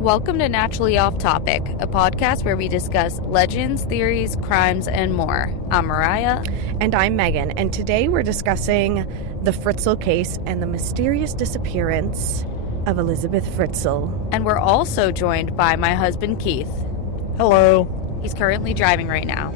Welcome to Naturally Off Topic, a podcast where we discuss legends, theories, crimes, and more. I'm Mariah. And I'm Megan, and today we're discussing the Fritzl case and the mysterious disappearance of Elisabeth Fritzl. And we're also joined by my husband, Keith. Hello. He's currently driving right now.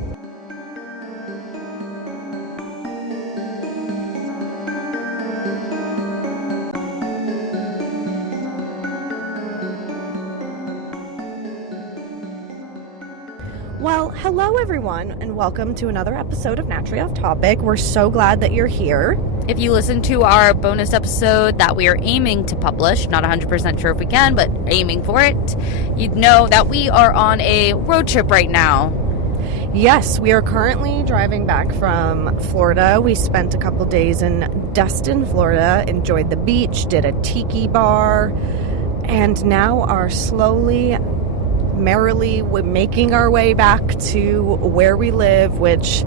Well, hello everyone, and welcome to another episode of Naturally Off Topic. We're so glad that you're here. If you listen to our bonus episode that we are aiming to publish, not 100% sure if we can, but aiming for it, you'd know that we are on a road trip right now. Yes, we are currently driving back from Florida. We spent a couple days in Destin, Florida, enjoyed the beach, did a tiki bar, and now are merrily making our way back to where we live, which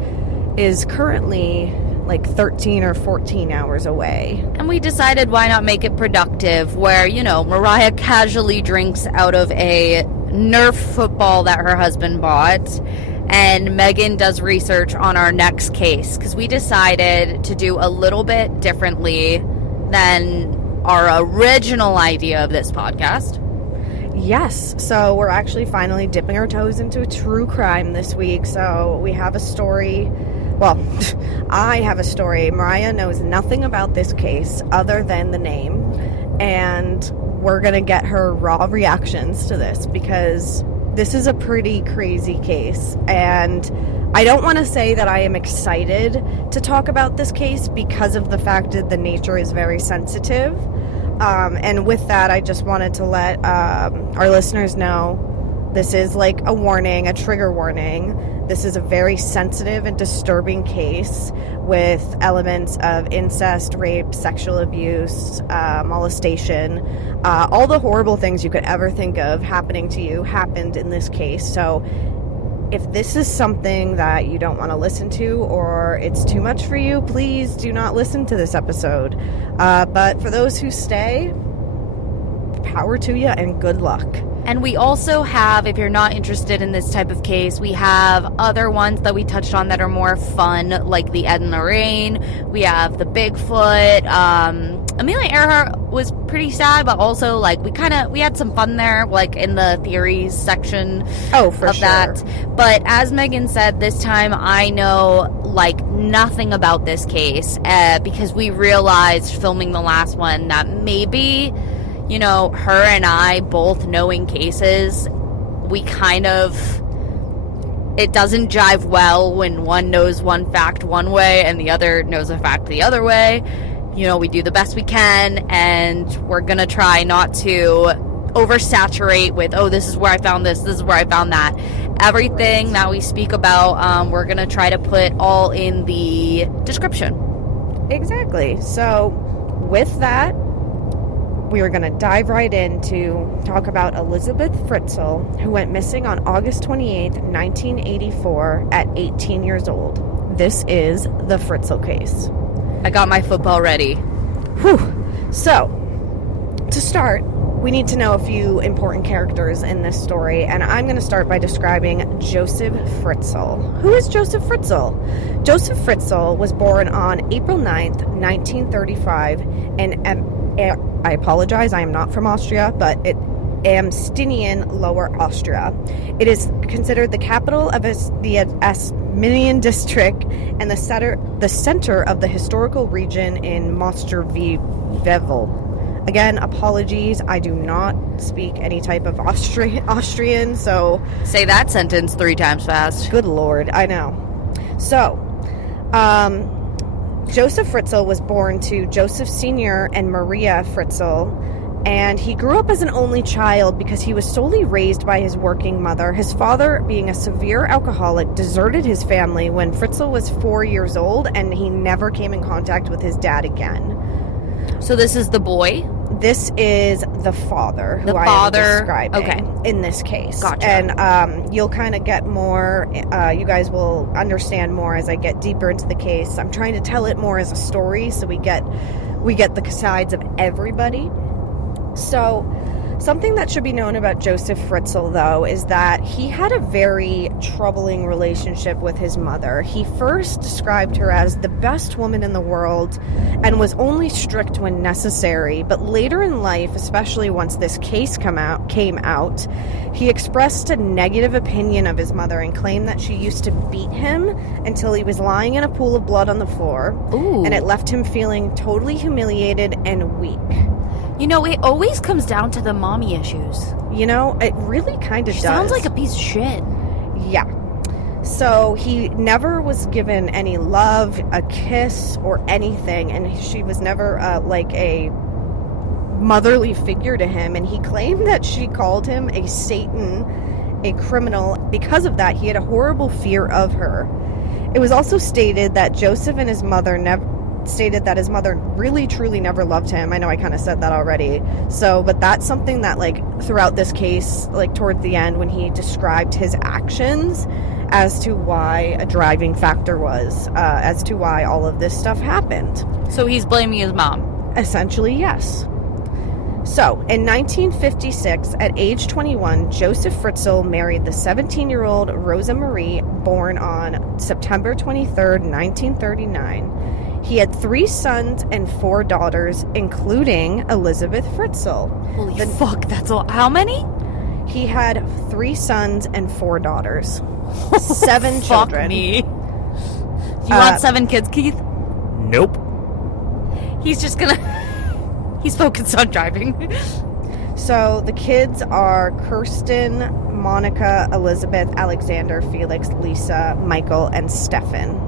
is currently like 13 or 14 hours away. And we decided why not make it productive, where, Mariah casually drinks out of a Nerf football that her husband bought, and Megan does research on our next case, because we decided to do a little bit differently than our original idea of this podcast. Yes, so we're actually finally dipping our toes into a true crime this week. So we have a story. Well, I have a story. Mariah knows nothing about this case other than the name. And we're going to get her raw reactions to this because this is a pretty crazy case. And I don't want to say that I am excited to talk about this case because of the fact that the nature is very sensitive. And with that, I just wanted to let our listeners know this is like a warning, a trigger warning. This is a very sensitive and disturbing case with elements of incest, rape, sexual abuse, molestation. All the horrible things you could ever think of happening to you happened in this case. So if this is something that you don't want to listen to or it's too much for you, please do not listen to this episode. But for those who stay, power to you and good luck. And we also have, if you're not interested in this type of case, we have other ones that we touched on that are more fun, like the Ed and Lorraine. We have the Bigfoot. Amelia Earhart was pretty sad, but also we had some fun there, like in the theories section of that. But as Megan said, this time I know nothing about this case because we realized filming the last one that maybe, her and I both knowing cases, it doesn't jive well when one knows one fact one way and the other knows a fact the other way. We do the best we can, and we're going to try not to oversaturate with, this is where I found this is where I found that. Everything that we speak about, we're going to try to put all in the description. Exactly. So with that, we are going to dive right in to talk about Elisabeth Fritzl, who went missing on August 28th, 1984 at 18 years old. This is the Fritzl case. I got my football ready. Whew. So, to start, we need to know a few important characters in this story, and I'm going to start by describing Josef Fritzl. Who is Josef Fritzl? Josef Fritzl was born on April 9th, 1935 in I apologize, I am not from Austria, but Amstinian Lower Austria. It is considered the capital of the Asminian district and the center of the historical region in Mostervivel. Again, apologies, I do not speak any type of Austrian, so... Say that sentence 3 times fast. Good Lord, I know. So, Josef Fritzl was born to Joseph Sr. and Maria Fritzl, and he grew up as an only child because he was solely raised by his working mother. His father, being a severe alcoholic, deserted his family when Fritzl was 4 years old, and he never came in contact with his dad again. So this is the boy? This is the father who I am describing in this case. Gotcha. And you'll kind of get more, you guys will understand more as I get deeper into the case. I'm trying to tell it more as a story so we get the sides of everybody. So Something that should be known about Josef Fritzl, though, is that he had a very troubling relationship with his mother. He first described her as the best woman in the world and was only strict when necessary. But later in life, especially once this case came out, he expressed a negative opinion of his mother and claimed that she used to beat him until he was lying in a pool of blood on the floor. Ooh. And it left him feeling totally humiliated and weak. You know, it always comes down to the mommy issues. You know, it really kind of does. Sounds like a piece of shit. Yeah. So he never was given any love, a kiss, or anything. And she was never like a motherly figure to him. And he claimed that she called him a Satan, a criminal. Because of that, he had a horrible fear of her. It was also stated that Joseph and his mother stated that his mother really truly never loved him. I know I kind of said that already. So, but that's something that, like, throughout this case, like towards the end when he described his actions as to why a driving factor was, as to why all of this stuff happened. So he's blaming his mom. Essentially, yes. So, in 1956, at age 21, Josef Fritzl married the 17-year-old Rosa Marie, born on September 23rd, 1939. He had 3 sons and 4 daughters, including Elisabeth Fritzl. Holy fuck, that's a lot. How many? He had 3 sons and 4 daughters. 7 children. Fuck me. You want 7 kids, Keith? Nope. He's just gonna... He's focused on driving. So the kids are Kirsten, Monica, Elizabeth, Alexander, Felix, Lisa, Michael, and Stefan.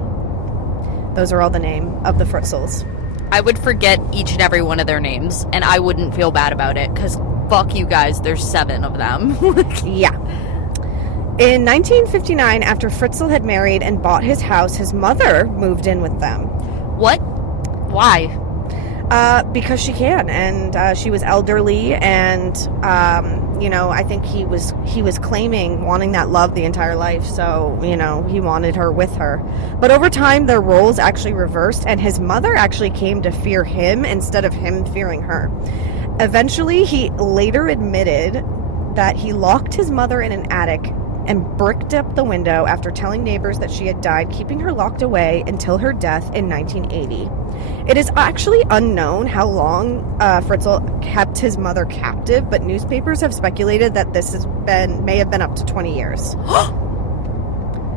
Those are all the name of the Fritzls. I would forget each and every one of their names, and I wouldn't feel bad about it, because fuck you guys, there's 7 of them. Yeah. In 1959, after Fritzl had married and bought his house, his mother moved in with them. What? Why? Because she can, and she was elderly, and you know, I think he was claiming wanting that love the entire life, so, you know, he wanted her with her. But over time, their roles actually reversed, and his mother actually came to fear him instead of him fearing her. Eventually, he later admitted that he locked his mother in an attic and bricked up the window after telling neighbors that she had died, keeping her locked away until her death in 1980. It is actually unknown how long Fritzl kept his mother captive, but newspapers have speculated that this may have been up to 20 years.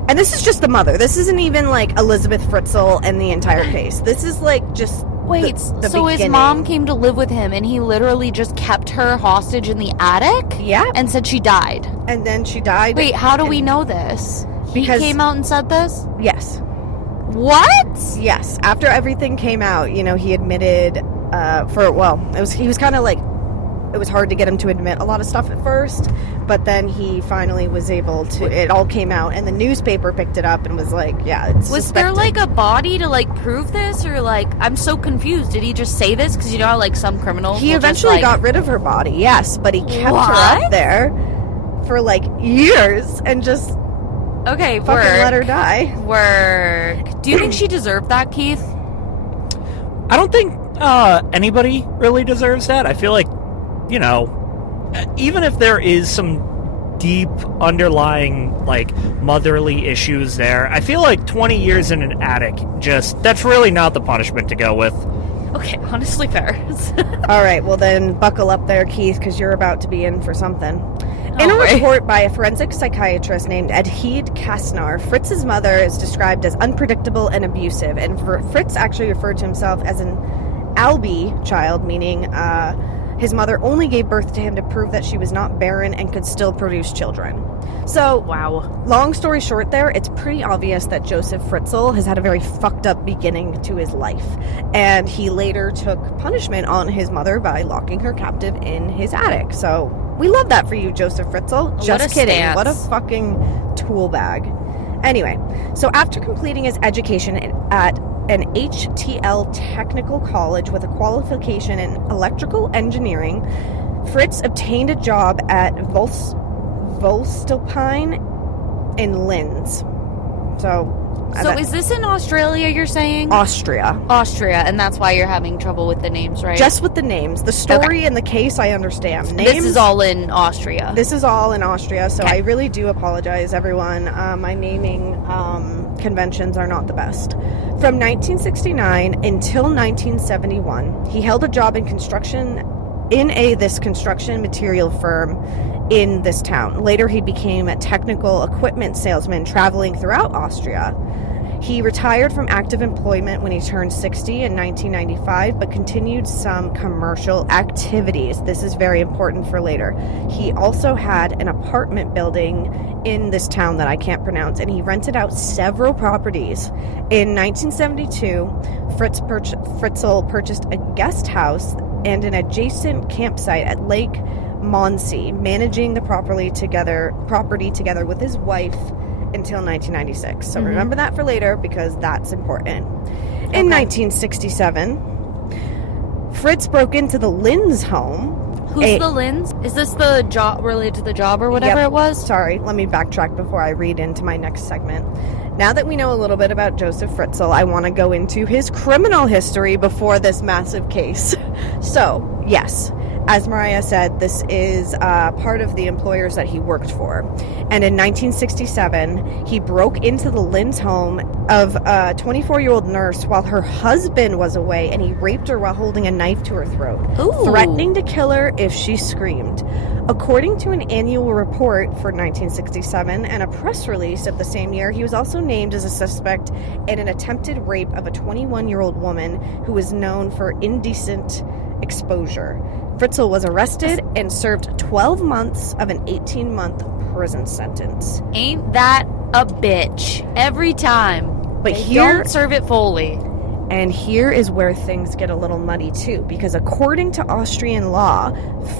And this is just the mother. This isn't even like Elisabeth Fritzl and the entire case. This is like just Wait, the so beginning. his mom came to live with him and he literally just kept her hostage in the attic? Yeah. And said she died. And then she died. Wait, how do we know this? Because- He came out and said this? Yes. What? Yes. After everything came out, you know, he admitted he was kind of like, it was hard to get him to admit a lot of stuff at first, but then he finally was able to, it all came out, and the newspaper picked it up and was like, yeah, it's Was suspected. there like a body to like prove this, or like, I'm so confused. Did he just say this? Because you know how like some criminals He will eventually just, like, got rid of her body, yes, but he kept her What? up there for like years and just Okay, fucking work. let her die. Work. Do you think she deserved that, Keith? I don't think anybody really deserves that. I feel like, you know, even if there is some deep underlying, like, motherly issues there, I feel like 20 years in an attic, that's really not the punishment to go with. Okay, honestly fair. All right, well then buckle up there, Keith, because you're about to be in for something. In a right. report by a forensic psychiatrist named Edheed Kastner, Fritz's mother is described as unpredictable and abusive, and Fritz actually referred to himself as an Albie child, meaning his mother only gave birth to him to prove that she was not barren and could still produce children. So, Wow. long story short there, it's pretty obvious that Josef Fritzl has had a very fucked up beginning to his life. And he later took punishment on his mother by locking her captive in his attic. So, we love that for you, Josef Fritzl. What Just a kidding. stance. What a fucking tool bag. Anyway, so after completing his education at an HTL technical college with a qualification in electrical engineering, Fritz obtained a job at Voestalpine in Linz. So, So is this in Australia, you're saying? Austria. Austria, and that's why you're having trouble with the names, right? Just with the names. The story and the case, I understand. Names, this is all in Austria. This is all in Austria, so Okay. I really do apologize, everyone. My naming conventions are not the best. From 1969 until 1971, he held a job in construction this construction material firm in this town. Later, he became a technical equipment salesman traveling throughout Austria. He retired from active employment when he turned 60 in 1995, but continued some commercial activities. This is very important for later. He also had an apartment building in this town that I can't pronounce, and he rented out several properties. In 1972, Fritzl purchased a guest house and an adjacent campsite at Lake Monsey, managing the property together with his wife until 1996. So remember that for later, because that's important. In 1967, Fritz broke into the Lynn's home. Who's the Lynn's? Is this the job related to the job or whatever it was? Sorry, let me backtrack before I read into my next segment. Now that we know a little bit about Josef Fritzl, I want to go into his criminal history before this massive case. So, yes, as Mariah said, this is part of the employers that he worked for. And in 1967, he broke into the Lynn's home of a 24-year-old nurse while her husband was away, and he raped her while holding a knife to her throat, threatening to kill her if she screamed. According to an annual report for 1967 and a press release of the same year, he was also named as a suspect in an attempted rape of a 21-year-old woman who was known for indecent exposure. Fritzl was arrested and served 12 months of an 18-month prison sentence. Ain't that a bitch? Every time. But They don't serve it fully. And here is where things get a little muddy too, because according to Austrian law,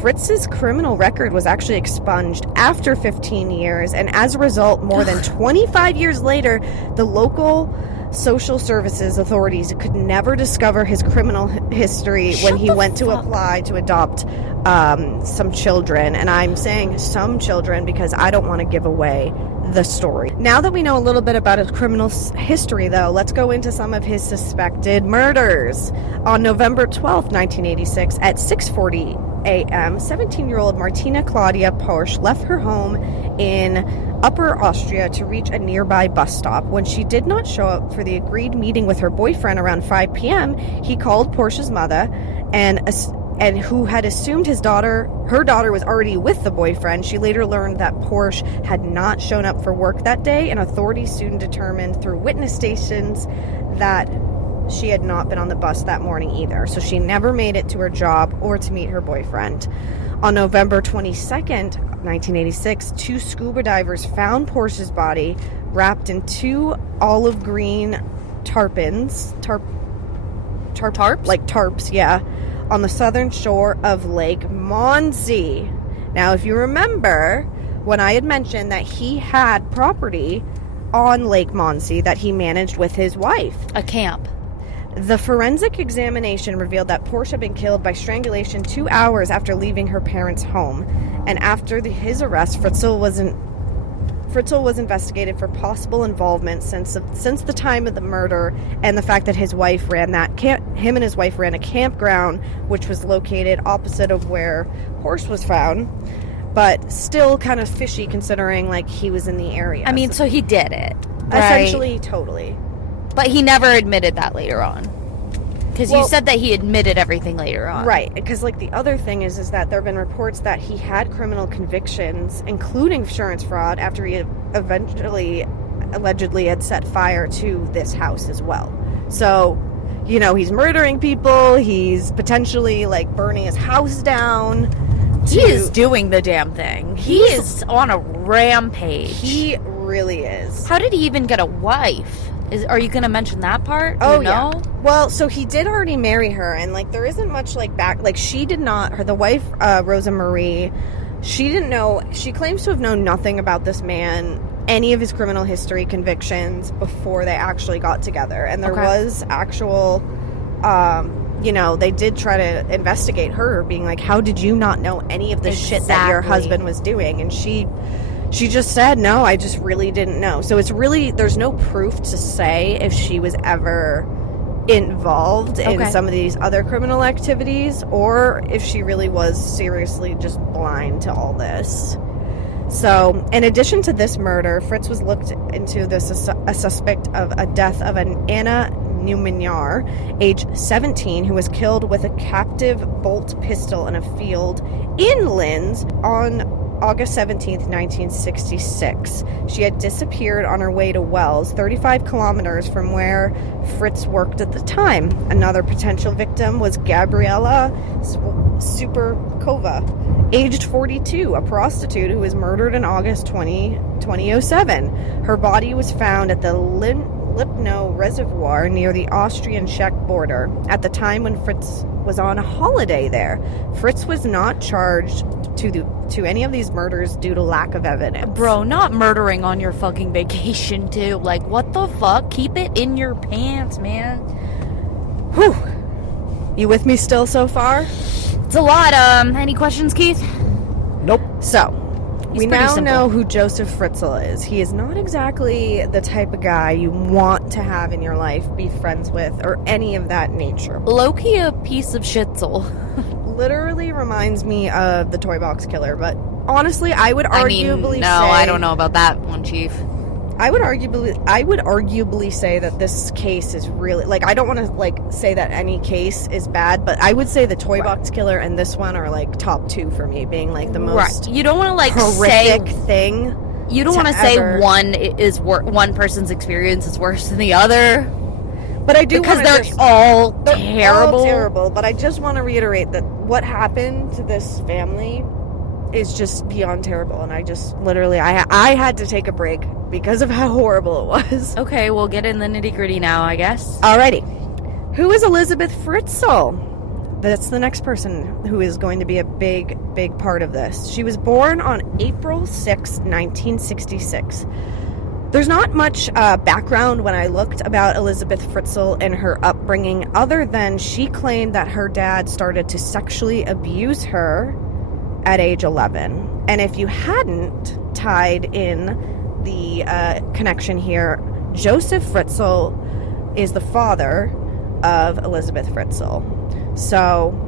Fritz's criminal record was actually expunged after 15 years, and as a result, more than 25 years later, the local social services authorities could never discover his criminal history when he went to apply to adopt some children. And I'm saying some children because I don't want to give away the story. Now that we know a little bit about his criminal history, though, let's go into some of his suspected murders. On November 12th, 1986, at 6:40 a.m., 17-year-old Martina Claudia Porsche left her home in Upper Austria to reach a nearby bus stop. When she did not show up for the agreed meeting with her boyfriend around 5 p.m., he called Porsche's mother and who had assumed her daughter was already with the boyfriend. She later learned that Porsche had not shown up for work that day, and authorities soon determined through witness stations that she had not been on the bus that morning either. So she never made it to her job or to meet her boyfriend. On November 22nd, 1986, two scuba divers found Porsche's body wrapped in two olive green tarps? Like tarps, yeah, on the southern shore of Lake Monsey. Now, if you remember, when I had mentioned that he had property on Lake Monsey that he managed with his wife. A camp. The forensic examination revealed that Porsche had been killed by strangulation 2 hours after leaving her parents' home. And after his arrest, Fritzl was investigated for possible involvement since the time of the murder, and the fact that his wife ran him and his wife ran a campground which was located opposite of where Porsche was found, but still kind of fishy considering like he was in the area. I mean, so he did it, right? Essentially, totally. But he never admitted that later on. Because you said that he admitted everything later on. Right, because like the other thing is that there have been reports that he had criminal convictions, including insurance fraud, after he allegedly had set fire to this house as well. So, you know, he's murdering people, he's potentially like burning his house down. He is doing the damn thing. He is on a rampage. He really is. How did he even get a wife? Are you going to mention that part? Yeah. Well, so he did already marry her, and like there isn't much like she did not. The wife, Rosa Marie, she didn't know. She claims to have known nothing about this man, any of his criminal history, convictions before they actually got together. And there was actual, they did try to investigate her, being like, "How did you not know any of the shit that your husband was doing?" And she She just said, no, I just really didn't know. So it's really, there's no proof to say if she was ever involved in some of these other criminal activities or if she really was seriously just blind to all this. So, in addition to this murder, Fritz was looked into as a suspect of a death of an Anna Neumann, age 17, who was killed with a captive bolt pistol in a field in Linz on August 17th, 1966. She had disappeared on her way to Wells, 35 kilometers from where Fritz worked at the time. Another potential victim was Gabriela Superkova, aged 42, a prostitute who was murdered in August 2007. Her body was found at the Lipno Reservoir near the Austrian-Czech border at the time when Fritz was on a holiday there. Fritz was not charged to any of these murders due to lack of evidence. Bro, not murdering on your fucking vacation, too. Like, what the fuck? Keep it in your pants, man. Whew. You with me still so far? It's a lot. Any questions, Keith? Nope. So, we now simple. know who Josef Fritzl is. He is not exactly the type of guy you want to have in your life, be friends with, or any of that nature. Low-key a piece of shitzel. Literally reminds me of the Toy Box Killer, but honestly, I would arguably say... I don't know about that one, Chief. I would arguably say that this case is really, like, I don't want to, like, say that any case is bad, but I would say the Toy Box Killer and this one are, like, top two for me, being, like, the most You don't want to, like, horrific thing. You don't want to say one person's experience is worse than the other. But I do because they're all terrible. All terrible. But I just want to reiterate that what happened to this family is just beyond terrible, and I just literally I had to take a break because of how horrible it was. Okay, we'll get in the nitty-gritty now, I guess. Alrighty. Who is Elisabeth Fritzl? That's the next person who is going to be a big, big part of this. She was born on April 6, 1966. There's not much background when I looked about Elisabeth Fritzl and her upbringing, other than she claimed that her dad started to sexually abuse her at age 11. And if you hadn't tied in the connection here, Josef Fritzl is the father of Elisabeth Fritzl. So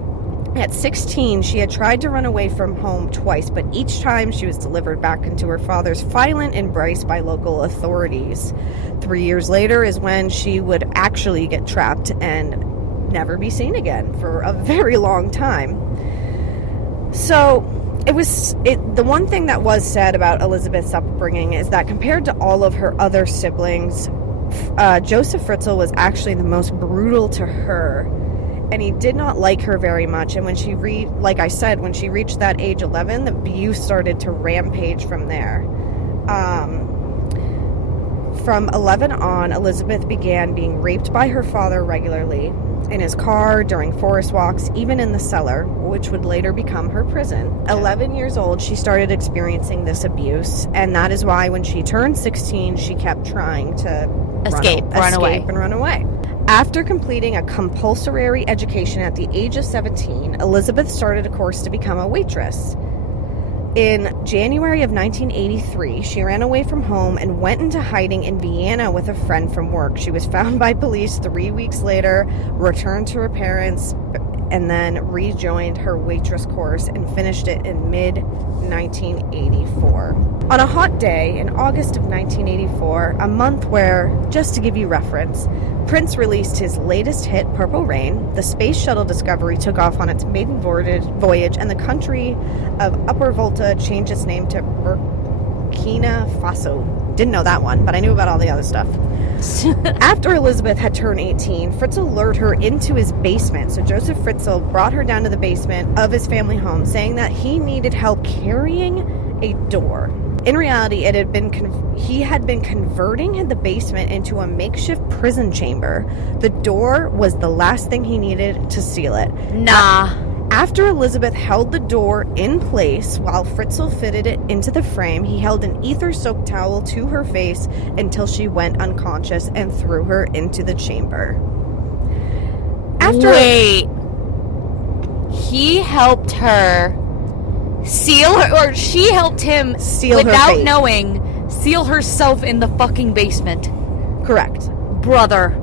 at 16, she had tried to run away from home twice, but each time she was delivered back into her father's violent embrace by local authorities. 3 years later is when she would actually get trapped and never be seen again for a very long time. So the one thing that was said about Elisabeth's upbringing is that compared to all of her other siblings, Josef Fritzl was actually the most brutal to her. And he did not like her very much. And when she like I said, when she reached that age 11, the abuse started to rampage from there. From 11 on, Elisabeth began being raped by her father regularly, in his car, during forest walks, even in the cellar, which would later become her prison. 11 years old, she started experiencing this abuse. And that is why when she turned 16, she kept trying to escape and run away. After completing a compulsory education at the age of 17, Elisabeth started a course to become a waitress. In January of 1983, she ran away from home and went into hiding in Vienna with a friend from work. She was found by police 3 weeks later, returned to her parents, and then rejoined her waitress course and finished it in mid-1984. On a hot day in August of 1984, a month where, just to give you reference, Prince released his latest hit, Purple Rain, the Space Shuttle Discovery took off on its maiden voyage, and the country of Upper Volta changed its name to Burkina Faso. Didn't know that one, but I knew about all the other stuff. After Elisabeth had turned 18, Fritzl lured her into his basement. So Josef Fritzl brought her down to the basement of his family home, saying that he needed help carrying a door. In reality, he had been converting the basement into a makeshift prison chamber. The door was the last thing he needed to seal it. Nah. After Elisabeth held the door in place while Fritzl fitted it into the frame, he held an ether-soaked towel to her face until she went unconscious and threw her into the chamber. Wait. He helped her seal her, or she helped him Seal her without fate. knowing, seal herself in the fucking basement. Correct. Brother.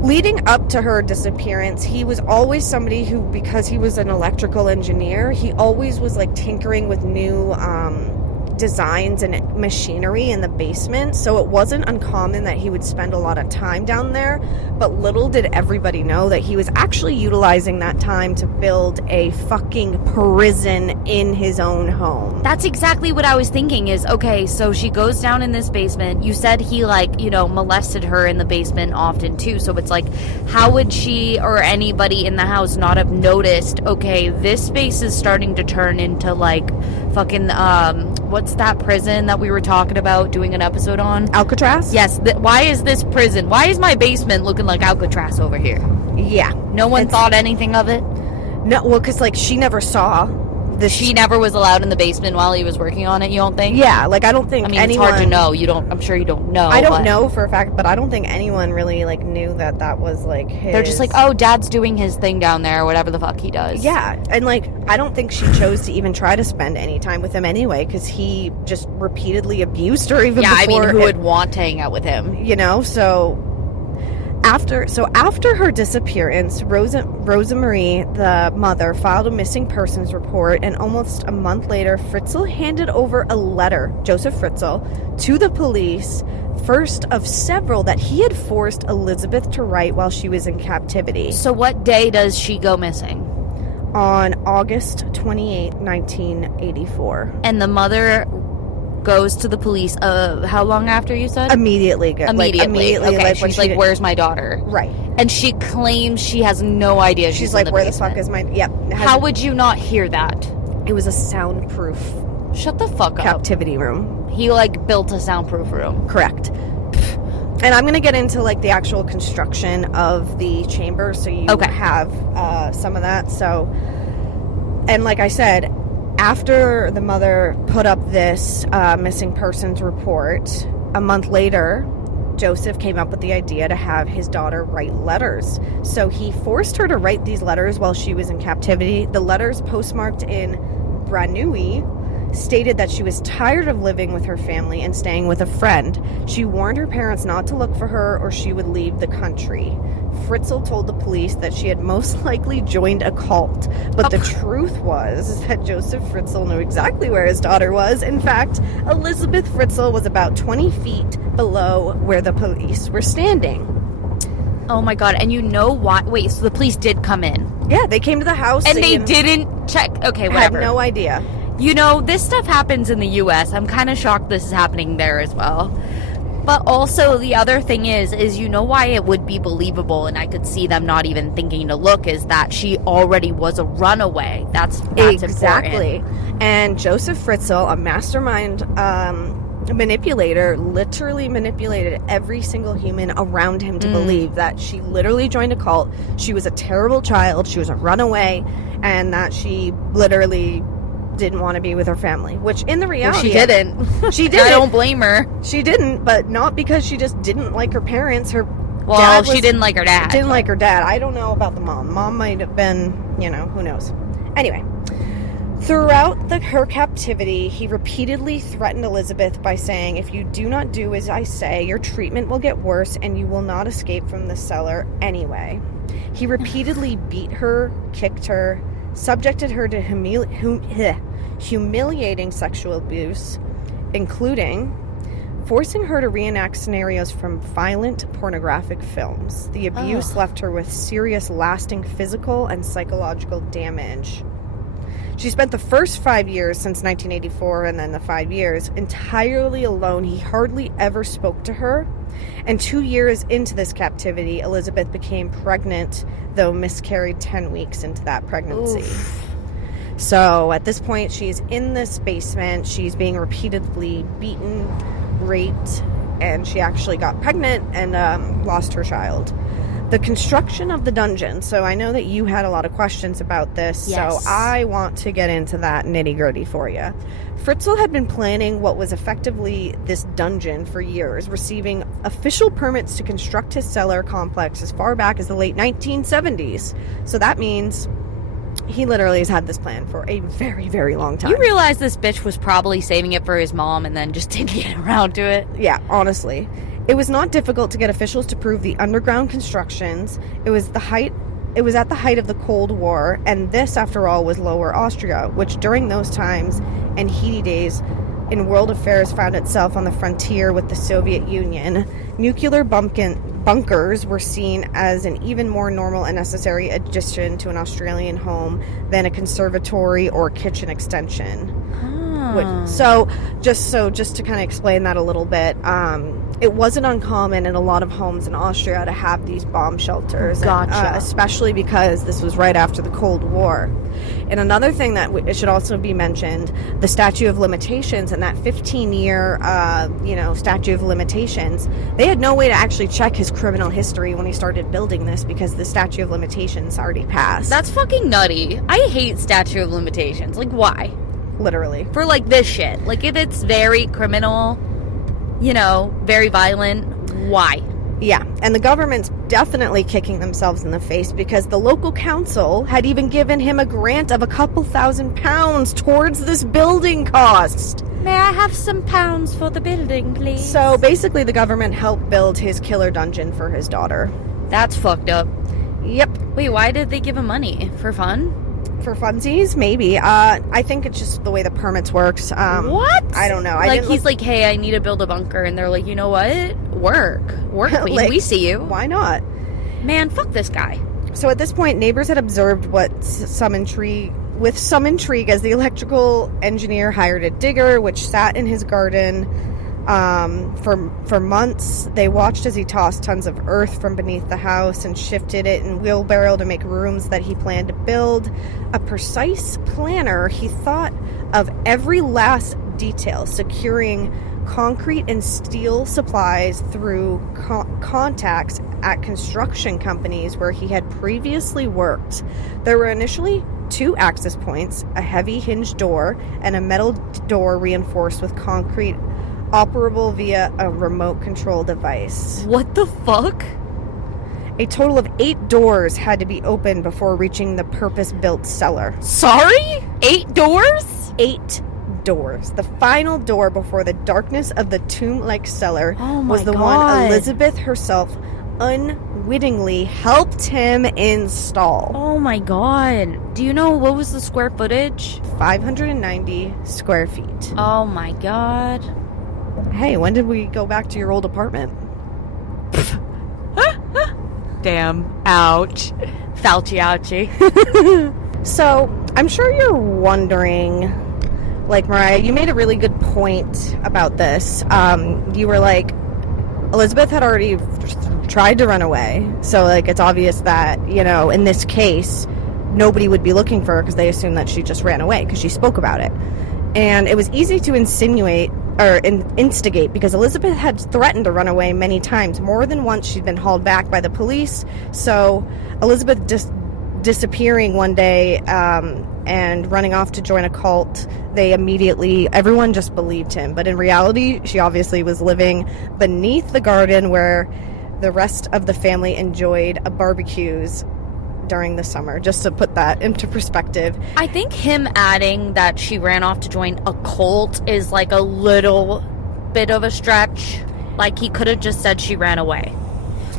Leading up to her disappearance, he was always somebody who, because he was an electrical engineer, he always was like tinkering with new designs and machinery in the basement. So it wasn't uncommon that he would spend a lot of time down there. But little did everybody know that he was actually utilizing that time to build a fucking prison in his own home. That's exactly what I was thinking is, okay, so she goes down in this basement. You said he, like, you know, molested her in the basement often, too. So it's like, how would she or anybody in the house not have noticed, okay, this space is starting to turn into, like, fucking, what's that prison that we were talking about doing an episode on? Alcatraz? Yes. Why is this prison? Why is my basement looking like Alcatraz over here? Yeah. No one thought anything of it? No, well, because, like, she never saw this. She never was allowed in the basement while he was working on it, you don't think? Yeah, like, I don't think I mean, anyone... it's hard to know. I'm sure you don't know. I don't but know for a fact, but I don't think anyone really, like, knew that that was, like, his... They're just like, oh, Dad's doing his thing down there, whatever the fuck he does. Yeah, and, like, I don't think she chose to even try to spend any time with him anyway, because he just repeatedly abused her even Yeah, before... I mean, who would want to hang out with him? You know, so... After her disappearance, Rosa-Marie, the mother, filed a missing persons report, and almost a month later, Fritzl handed over a letter, Josef Fritzl, to the police, first of several that he had forced Elisabeth to write while she was in captivity. So what day does she go missing? On August 28, 1984. And the mother goes to the police, how long after you said? Immediately. Immediately. Okay, when she's like, where's my daughter? Right. And she claims she has no idea She's like, in the where basement. the fuck is my... Yep. How would you not hear that? It was a soundproof Shut the fuck up. captivity room. He, like, built a soundproof room. Correct. And I'm going to get into, like, the actual construction of the chamber, so you have some of that. So, and like I said, after the mother put up this missing persons report, a month later, Joseph came up with the idea to have his daughter write letters. So he forced her to write these letters while she was in captivity. The letters, postmarked in Branui, stated that she was tired of living with her family and staying with a friend. She warned her parents not to look for her or she would leave the country. Fritzl told the police that she had most likely joined a cult, but the truth was that Josef Fritzl knew exactly where his daughter was. In fact, Elisabeth Fritzl was about 20 feet below where the police were standing. Oh my god, and you know why? Wait, so the police did come in? Yeah, they came to the house. And they didn't check? Okay, whatever. I had no idea. You know, this stuff happens in the U.S. I'm kind of shocked this is happening there as well. But also, the other thing is you know why it would be believable, and I could see them not even thinking to look, is that she already was a runaway. That's exactly important. And Josef Fritzl, a mastermind manipulator, literally manipulated every single human around him to believe that she literally joined a cult, she was a terrible child, she was a runaway, and that she literally didn't want to be with her family, which in the reality... Well, she didn't. She didn't. I don't blame her. She didn't, but not because she just didn't like her parents. She didn't like her dad. Didn't like her dad. I don't know about the mom. Mom might have been, who knows. Anyway, throughout her captivity, he repeatedly threatened Elisabeth by saying, if you do not do as I say, your treatment will get worse and you will not escape from the cellar anyway. He repeatedly beat her, kicked her, subjected her to humiliating sexual abuse, including forcing her to reenact scenarios from violent pornographic films. The abuse left her with serious, lasting physical and psychological damage. She spent the first 5 years since 1984, and then the 5 years, entirely alone. He hardly ever spoke to her. And 2 years into this captivity, Elisabeth became pregnant, though miscarried 10 weeks into that pregnancy. Oof. So at this point, she's in this basement. She's being repeatedly beaten, raped, and she actually got pregnant and lost her child. The construction of the dungeon. So I know that you had a lot of questions about this, yes. So I want to get into that nitty-gritty for you. Fritzl had been planning what was effectively this dungeon for years, receiving official permits to construct his cellar complex as far back as the late 1970s. So that means He literally has had this plan for a very, very long time. You realize this bitch was probably saving it for his mom and then just didn't get around to it? Yeah, honestly. It was not difficult to get officials to prove the underground constructions. It was at the height of the Cold War, and this, after all, was Lower Austria, which during those times and heady days in world affairs found itself on the frontier with the Soviet Union. Nuclear bunkers were seen as an even more normal and necessary addition to an Australian home than a conservatory or kitchen extension. Just to kind of explain that a little bit, it wasn't uncommon in a lot of homes in Austria to have these bomb shelters. Gotcha. And, especially because this was right after the Cold War. And another thing that it should also be mentioned, the statute of limitations and that 15-year, statute of limitations, they had no way to actually check his criminal history when he started building this because the statute of limitations already passed. That's fucking nutty. I hate statute of limitations. Like, why? Literally. For, like, this shit. Like, if it's very criminal, very violent, why? Yeah, and the government's definitely kicking themselves in the face because the local council had even given him a grant of a couple £1,000s towards this building cost. May I have some pounds for the building, please? So basically the government helped build his killer dungeon for his daughter. That's fucked up. Yep. Wait, why did they give him money? For fun? For funsies, maybe. I think it's just the way the permits worked. What? I don't know. He's like, hey, I need to build a bunker. And they're like, you know what? Work, queen. Like, we see you. Why not? Man, fuck this guy. So at this point, neighbors had observed with some intrigue as the electrical engineer hired a digger, which sat in his garden for months. They watched as he tossed tons of earth from beneath the house and shifted it in wheelbarrow to make rooms that he planned to build. A precise planner, he thought of every last detail, securing concrete and steel supplies through contacts at construction companies where he had previously worked. There were initially 2 access points, a heavy hinged door, and a metal door reinforced with concrete, operable via a remote control device. What the fuck? A total of 8 doors had to be opened before reaching the purpose-built cellar. Sorry? 8 doors? 8 doors. The final door before the darkness of the tomb-like cellar was the one Elisabeth herself unwittingly helped him install. Oh my god. Do you know what was the square footage? 590 square feet. Oh my god. Hey, when did we go back to your old apartment? Damn. Ouch. Fauci ouchie. So, I'm sure you're wondering, like, Mariah, you made a really good point about this. You were like, Elisabeth had already tried to run away. So, like, it's obvious that, in this case, nobody would be looking for her because they assumed that she just ran away because she spoke about it. And it was easy to instigate because Elisabeth had threatened to run away many times. More than once she'd been hauled back by the police. So Elisabeth disappearing one day and running off to join a cult, everyone just believed him. But in reality, she obviously was living beneath the garden where the rest of the family enjoyed barbecues during the summer, just to put that into perspective. I think him adding that she ran off to join a cult is like a little bit of a stretch. Like, he could have just said she ran away.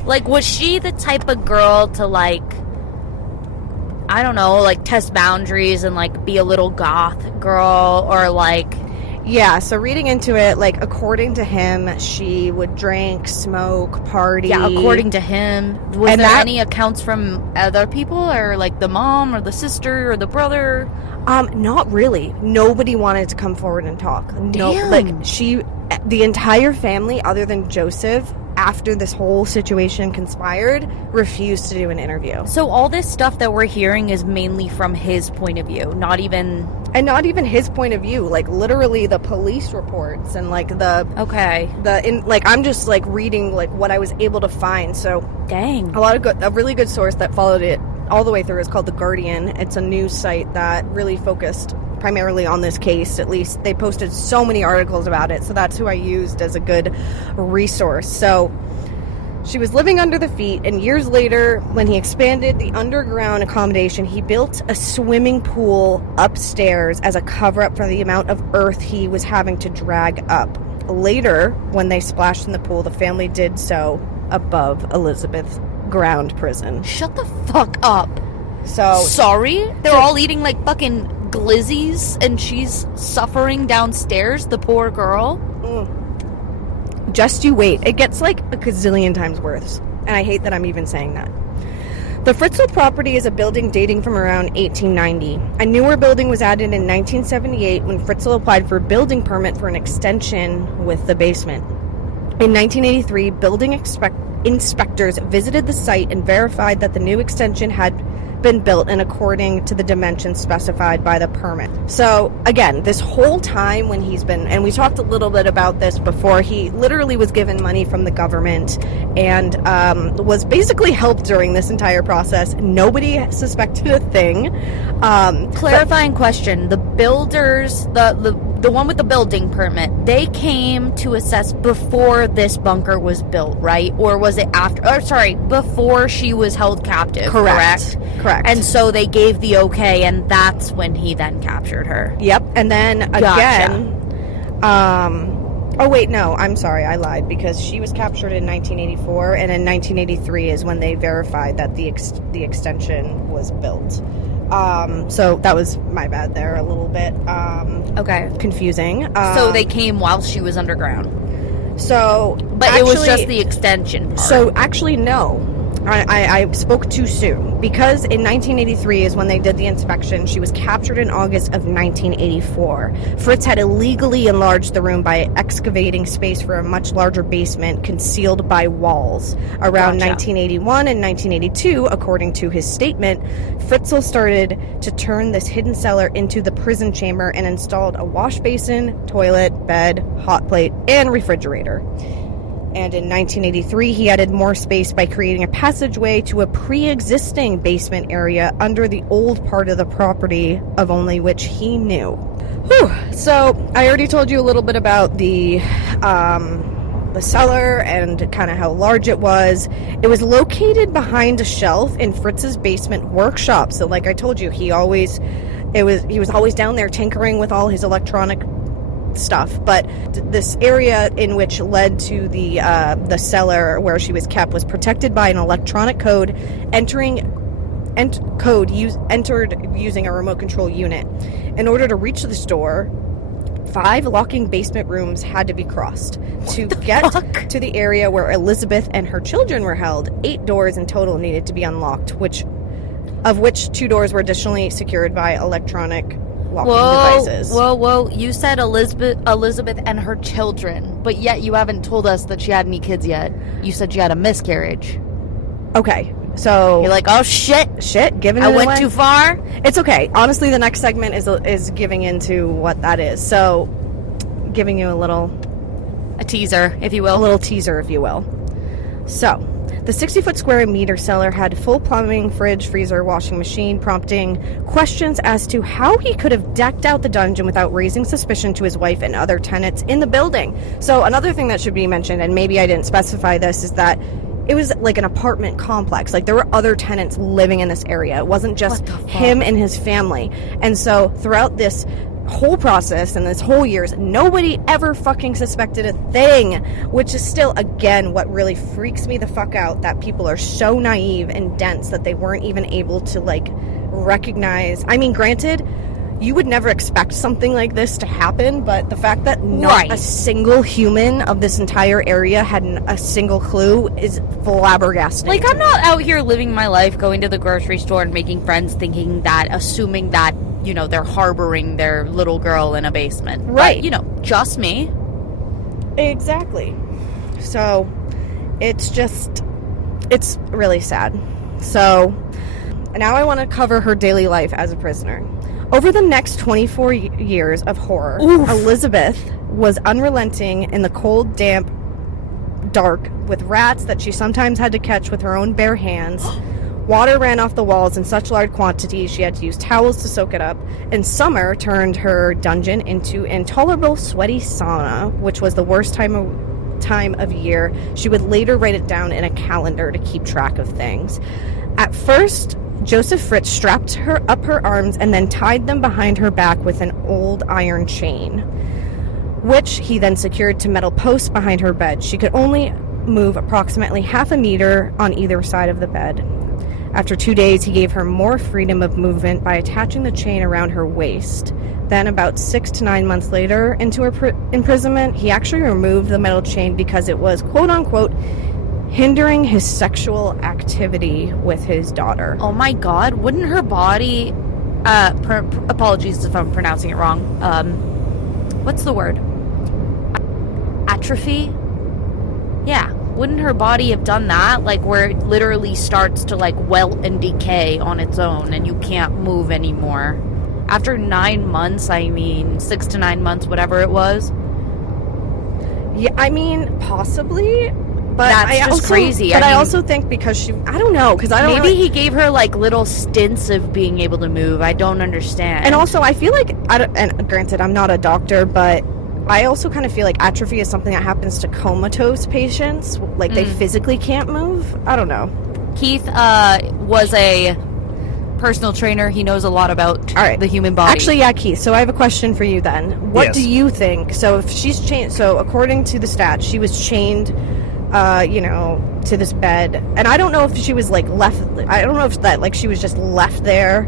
Like, was she the type of girl to, like, I don't know, like, test boundaries and, like, be a little goth girl, or, like... Yeah, so reading into it, like, according to him, she would drink, smoke, party. Yeah, according to him. Was there any accounts from other people, or, like, the mom, or the sister, or the brother? Not really. Nobody wanted to come forward and talk. No, Damn. Like, the entire family, other than Joseph, after this whole situation conspired, refused to do an interview. So all this stuff that we're hearing is mainly from his point of view, not even his point of view, like, literally the police reports and, like, I'm just, like, reading, like, what I was able to find. So dang, a really good source that followed it all the way through is called The Guardian. It's a news site that really focused primarily on this case. At least they posted so many articles about it, so that's who I used as a good resource. So She was living under the feet, and years later, when he expanded the underground accommodation, he built a swimming pool upstairs as a cover-up for the amount of earth he was having to drag up. Later, when they splashed in the pool, the family did so above Elisabeth's ground prison. Shut the fuck up. So sorry? They're all eating like fucking glizzies and she's suffering downstairs, the poor girl? Just you wait. It gets like a gazillion times worse. And I hate that I'm even saying that. The Fritzl property is a building dating from around 1890. A newer building was added in 1978 when Fritzl applied for a building permit for an extension with the basement. In 1983, building inspectors visited the site and verified that the new extension had been built and according to the dimensions specified by the permit. So again, this whole time when he's been, and we talked a little bit about this before, he literally was given money from the government and was basically helped during this entire process. Nobody suspected a thing. Clarifying question: the builders, the one with the building permit, they came to assess before this bunker was built, right? Or was it after? Or sorry, before she was held captive. Correct. And so they gave the okay, and that's when he then captured her. Yep. And then again, oh wait, no, I'm sorry, I lied, because she was captured in 1984, and in 1983 is when they verified that the extension was built. So that was my bad there, a little bit Okay. confusing. So they came while she was underground. But Actually, it was just the extension part. So actually, no. I spoke too soon, because in 1983 is when they did the inspection. She was captured in August of 1984. Fritz had illegally enlarged the room by excavating space for a much larger basement concealed by walls. Around 1981 and 1982, according to his statement, Fritzl started to turn this hidden cellar into the prison chamber and installed a wash basin, toilet, bed, hot plate, and refrigerator. And in 1983, he added more space by creating a passageway to a pre-existing basement area under the old part of the property of only which he knew. Whew. So I already told you a little bit about the cellar and kind of how large it was. It was located behind a shelf in Fritz's basement workshop. So like I told you, he was always down there tinkering with all his electronic stuff. But this area in which led to the cellar where she was kept was protected by an electronic code entered using a remote control unit. In order to reach the door, 5 locking basement rooms had to be crossed. To get to the area where Elisabeth and her children were held, 8 doors in total needed to be unlocked, of which 2 doors were additionally secured by electronic locking devices. Whoa. You said Elisabeth and her children, but yet you haven't told us that she had any kids yet. You said she had a miscarriage. Okay, so... You're like, oh, shit, giving it I went away. too far? It's okay. Honestly, the next segment is giving into what that is. So, giving you A teaser, if you will. a little teaser, if you will. So, the 60-foot square meter cellar had full plumbing, fridge, freezer, washing machine, prompting questions as to how he could have decked out the dungeon without raising suspicion to his wife and other tenants in the building. So another thing that should be mentioned, and maybe I didn't specify this, is that it was like an apartment complex. Like there were other tenants living in this area. It wasn't just him and his family. And so throughout this whole process and this whole years, nobody ever fucking suspected a thing, which is still, again, what really freaks me the fuck out, that people are so naive and dense that they weren't even able to like recognize. I mean, granted, you would never expect something like this to happen, but the fact that not a single human of this entire area had a single clue is flabbergasting. Like, I'm not out here living my life, going to the grocery store and making friends, assuming that, you know, they're harboring their little girl in a basement. Right. But, you know, just me. Exactly. So, it's really sad. So, now I want to cover her daily life as a prisoner. Over the next 24 years of horror, Elisabeth was unrelenting in the cold, damp, dark, with rats that she sometimes had to catch with her own bare hands. Water ran off the walls in such large quantities she had to use towels to soak it up. And summer turned her dungeon into intolerable sweaty sauna, which was the worst time time of year. She would later write it down in a calendar to keep track of things. At first, Josef Fritzl strapped her up her arms and then tied them behind her back with an old iron chain, which he then secured to metal posts behind her bed. She could only move approximately half a meter on either side of the bed. After 2 days, he gave her more freedom of movement by attaching the chain around her waist. Then, about 6 to 9 months later into her imprisonment, he actually removed the metal chain because it was, quote-unquote, hindering his sexual activity with his daughter. Oh my God, wouldn't her body... apologies if I'm pronouncing it wrong. What's the word? Atrophy? Yeah. Wouldn't her body have done that? Like, where it literally starts to, like, welt and decay on its own and you can't move anymore. After 9 months, 6 to 9 months, whatever it was. Yeah, possibly, but that's just crazy. But I also think because I don't know, because I don't maybe he gave her, like, little stints of being able to move. I don't understand. And also, I feel like, and granted, I'm not a doctor, but I also kind of feel like atrophy is something that happens to comatose patients. Like, they physically can't move. I don't know. Keith was a personal trainer. He knows a lot about the human body. Actually, yeah, Keith. So I have a question for you then. What do you think? So if she's chained, so according to the stats, she was chained, to this bed. And I don't know if she was, like, left. I don't know if that, like, she was just left there,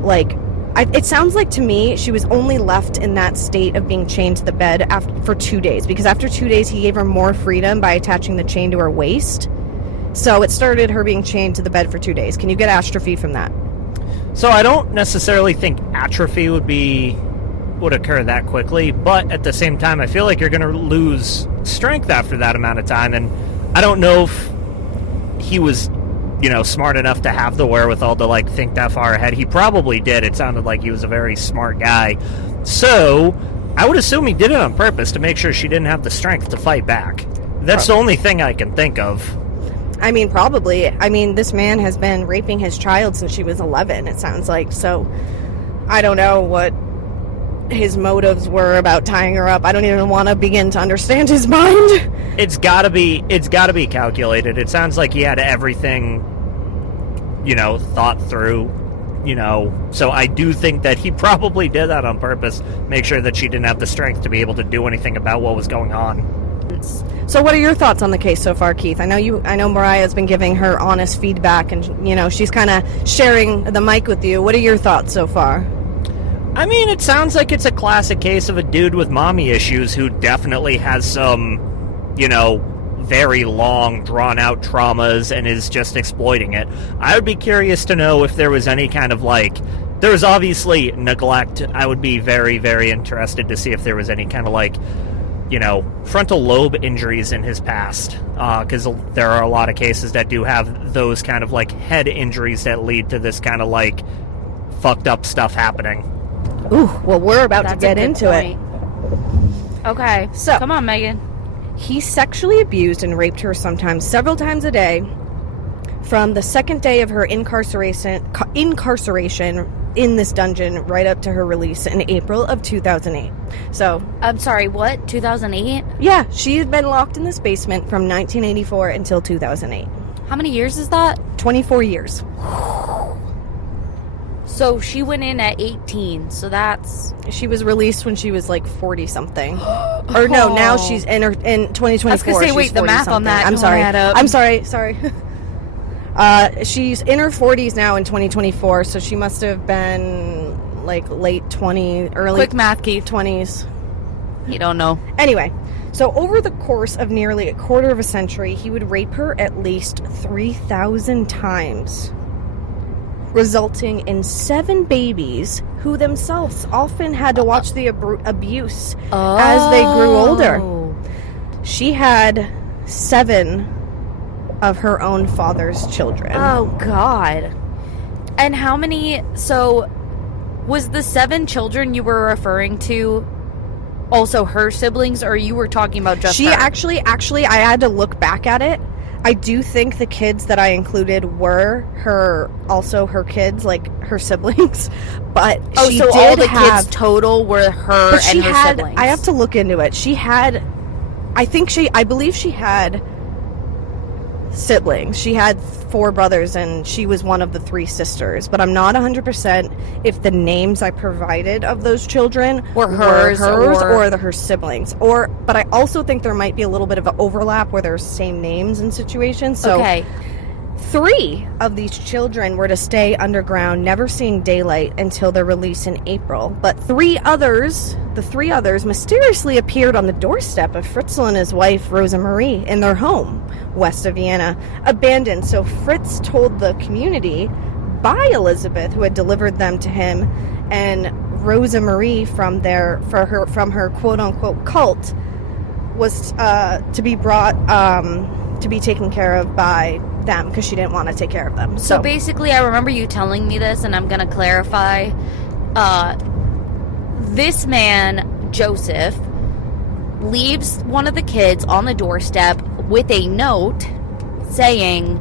like... it sounds like to me she was only left in that state of being chained to the bed for 2 days, because after 2 days he gave her more freedom by attaching the chain to her waist. So it started her being chained to the bed for 2 days. Can you get atrophy from that? So I don't necessarily think atrophy would occur that quickly, but at the same time I feel like you're going to lose strength after that amount of time, and I don't know if he was smart enough to have the wherewithal to, like, think that far ahead. He probably did. It sounded like he was a very smart guy. So, I would assume he did it on purpose to make sure she didn't have the strength to fight back. That's the only thing I can think of. Probably. This man has been raping his child since she was 11, it sounds like. So, I don't know what his motives were about tying her up. I don't even want to begin to understand his mind. It's gotta be calculated. It sounds like he had everything thought through, so I do think that he probably did that on purpose, make sure that she didn't have the strength to be able to do anything about what was going on. So what are your thoughts on the case so far, Keith? I know Mariah's been giving her honest feedback, and she's kind of sharing the mic with you. What are your thoughts so far? It sounds like it's a classic case of a dude with mommy issues who definitely has some, very long, drawn-out traumas and is just exploiting it. I would be curious to know if there was any kind of, like... There was obviously neglect. I would be very, very interested to see if there was any kind of, like, frontal lobe injuries in his past. Because there are a lot of cases that do have those kind of, like, head injuries that lead to this kind of, like, fucked up stuff happening. Ooh, well, we're about to get into it. Okay, so come on, Megan. He sexually abused and raped her sometimes several times a day from the second day of her incarceration in this dungeon right up to her release in April of 2008. So, I'm sorry, what? 2008? Yeah, she had been locked in this basement from 1984 until 2008. How many years is that? 24 years. So she went in at 18, so that's... She was released when she was like 40-something. Or no, now she's in 2024. I was going to say, wait, the math on that. I'm sorry. She's in her 40s now in 2024, so she must have been like late 20s, early... Quick math, Keith. 20s. You don't know. Anyway, so over the course of nearly a quarter of a century, he would rape her at least 3,000 times, resulting in 7 babies who themselves often had to watch the abuse as they grew older. She had 7 of her own father's children. Oh, God. And how many... So, was the 7 children you were referring to also her siblings, or you were talking about just her? Actually, I had to look back at it. I do think the kids that I included were her kids, like her siblings. But she so did all the have, kids total were her and her siblings. I have to look into it. She had I believe she had siblings. She had 4 brothers, and she was one of the 3 sisters. But I'm not 100% if the names I provided of those children were hers or her siblings. But I also think there might be a little bit of an overlap where there's same names in situations. So okay. 3 of these children were to stay underground, never seeing daylight until their release in April. But the 3 others mysteriously appeared on the doorstep of Fritzl and his wife, Rosa Marie, in their home west of Vienna, abandoned. So Fritz told the community by Elisabeth, who had delivered them to him, and Rosa Marie from her quote-unquote cult was to be brought to be taken care of by them because she didn't want to take care of them. So basically, I remember you telling me this, and I'm going to clarify. This man, Josef, leaves one of the kids on the doorstep with a note saying,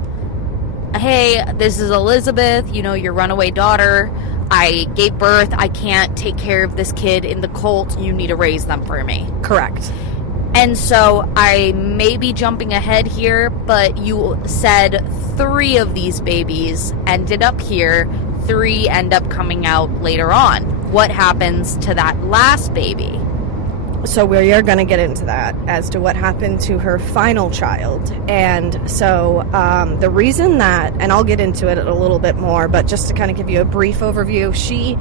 hey, this is Elisabeth, your runaway daughter. I gave birth. I can't take care of this kid in the cult. You need to raise them for me. Correct. And so I may be jumping ahead here, but you said 3 of these babies ended up here. 3 end up coming out later on. What happens to that last baby? So we are going to get into that as to what happened to her final child. And so the reason that, and I'll get into it a little bit more, but just to kind of give you a brief overview, she,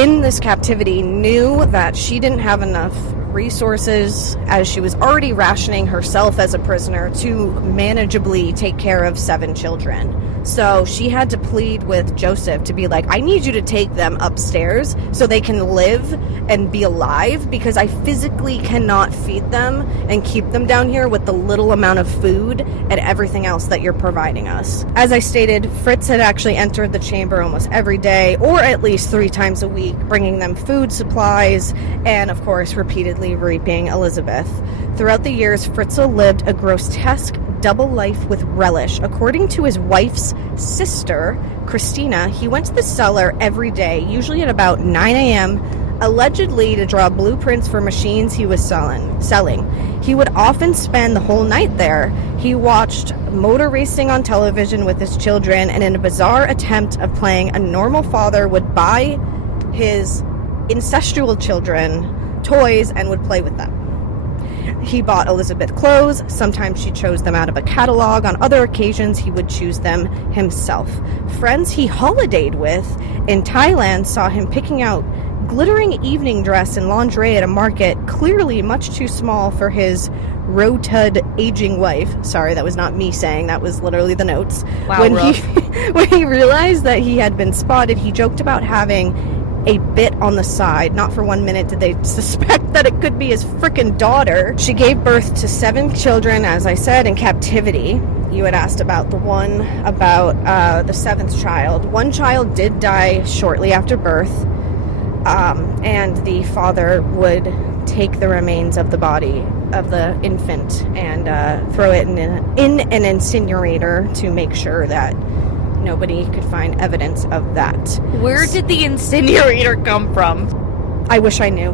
in this captivity, knew that she didn't have enough resources, as she was already rationing herself as a prisoner, to manageably take care of 7 children. So she had to plead with Josef to be like, I need you to take them upstairs so they can live and be alive, because I physically cannot feed them and keep them down here with the little amount of food and everything else that you're providing us. As I stated, Fritz had actually entered the chamber almost every day, or at least 3 times a week, bringing them food supplies and, of course, repeatedly raping Elisabeth. Throughout the years, Fritzl lived a grotesque double life with relish. According to his wife's sister, Christina, he went to the cellar every day, usually at about 9 a.m., allegedly to draw blueprints for machines he was selling. He would often spend the whole night there. He watched motor racing on television with his children, and in a bizarre attempt of playing a normal father, would buy his incestual children toys and would play with them. He bought Elisabeth clothes. Sometimes she chose them out of a catalog. On other occasions, he would choose them himself. Friends he holidayed with in Thailand saw him picking out glittering evening dress and lingerie at a market, clearly much too small for his rotund aging wife. Sorry, that was not me saying, that was literally the notes. Wow, when he realized that he had been spotted, he joked about having a bit on the side. Not for 1 minute did they suspect that it could be his frickin' daughter. She gave birth to 7 children, as I said, in captivity. You had asked about the one about the 7th child. One child did die shortly after birth, and the father would take the remains of the body of the infant and throw it in an incinerator to make sure that nobody could find evidence of that. Where did the incinerator come from? I wish I knew.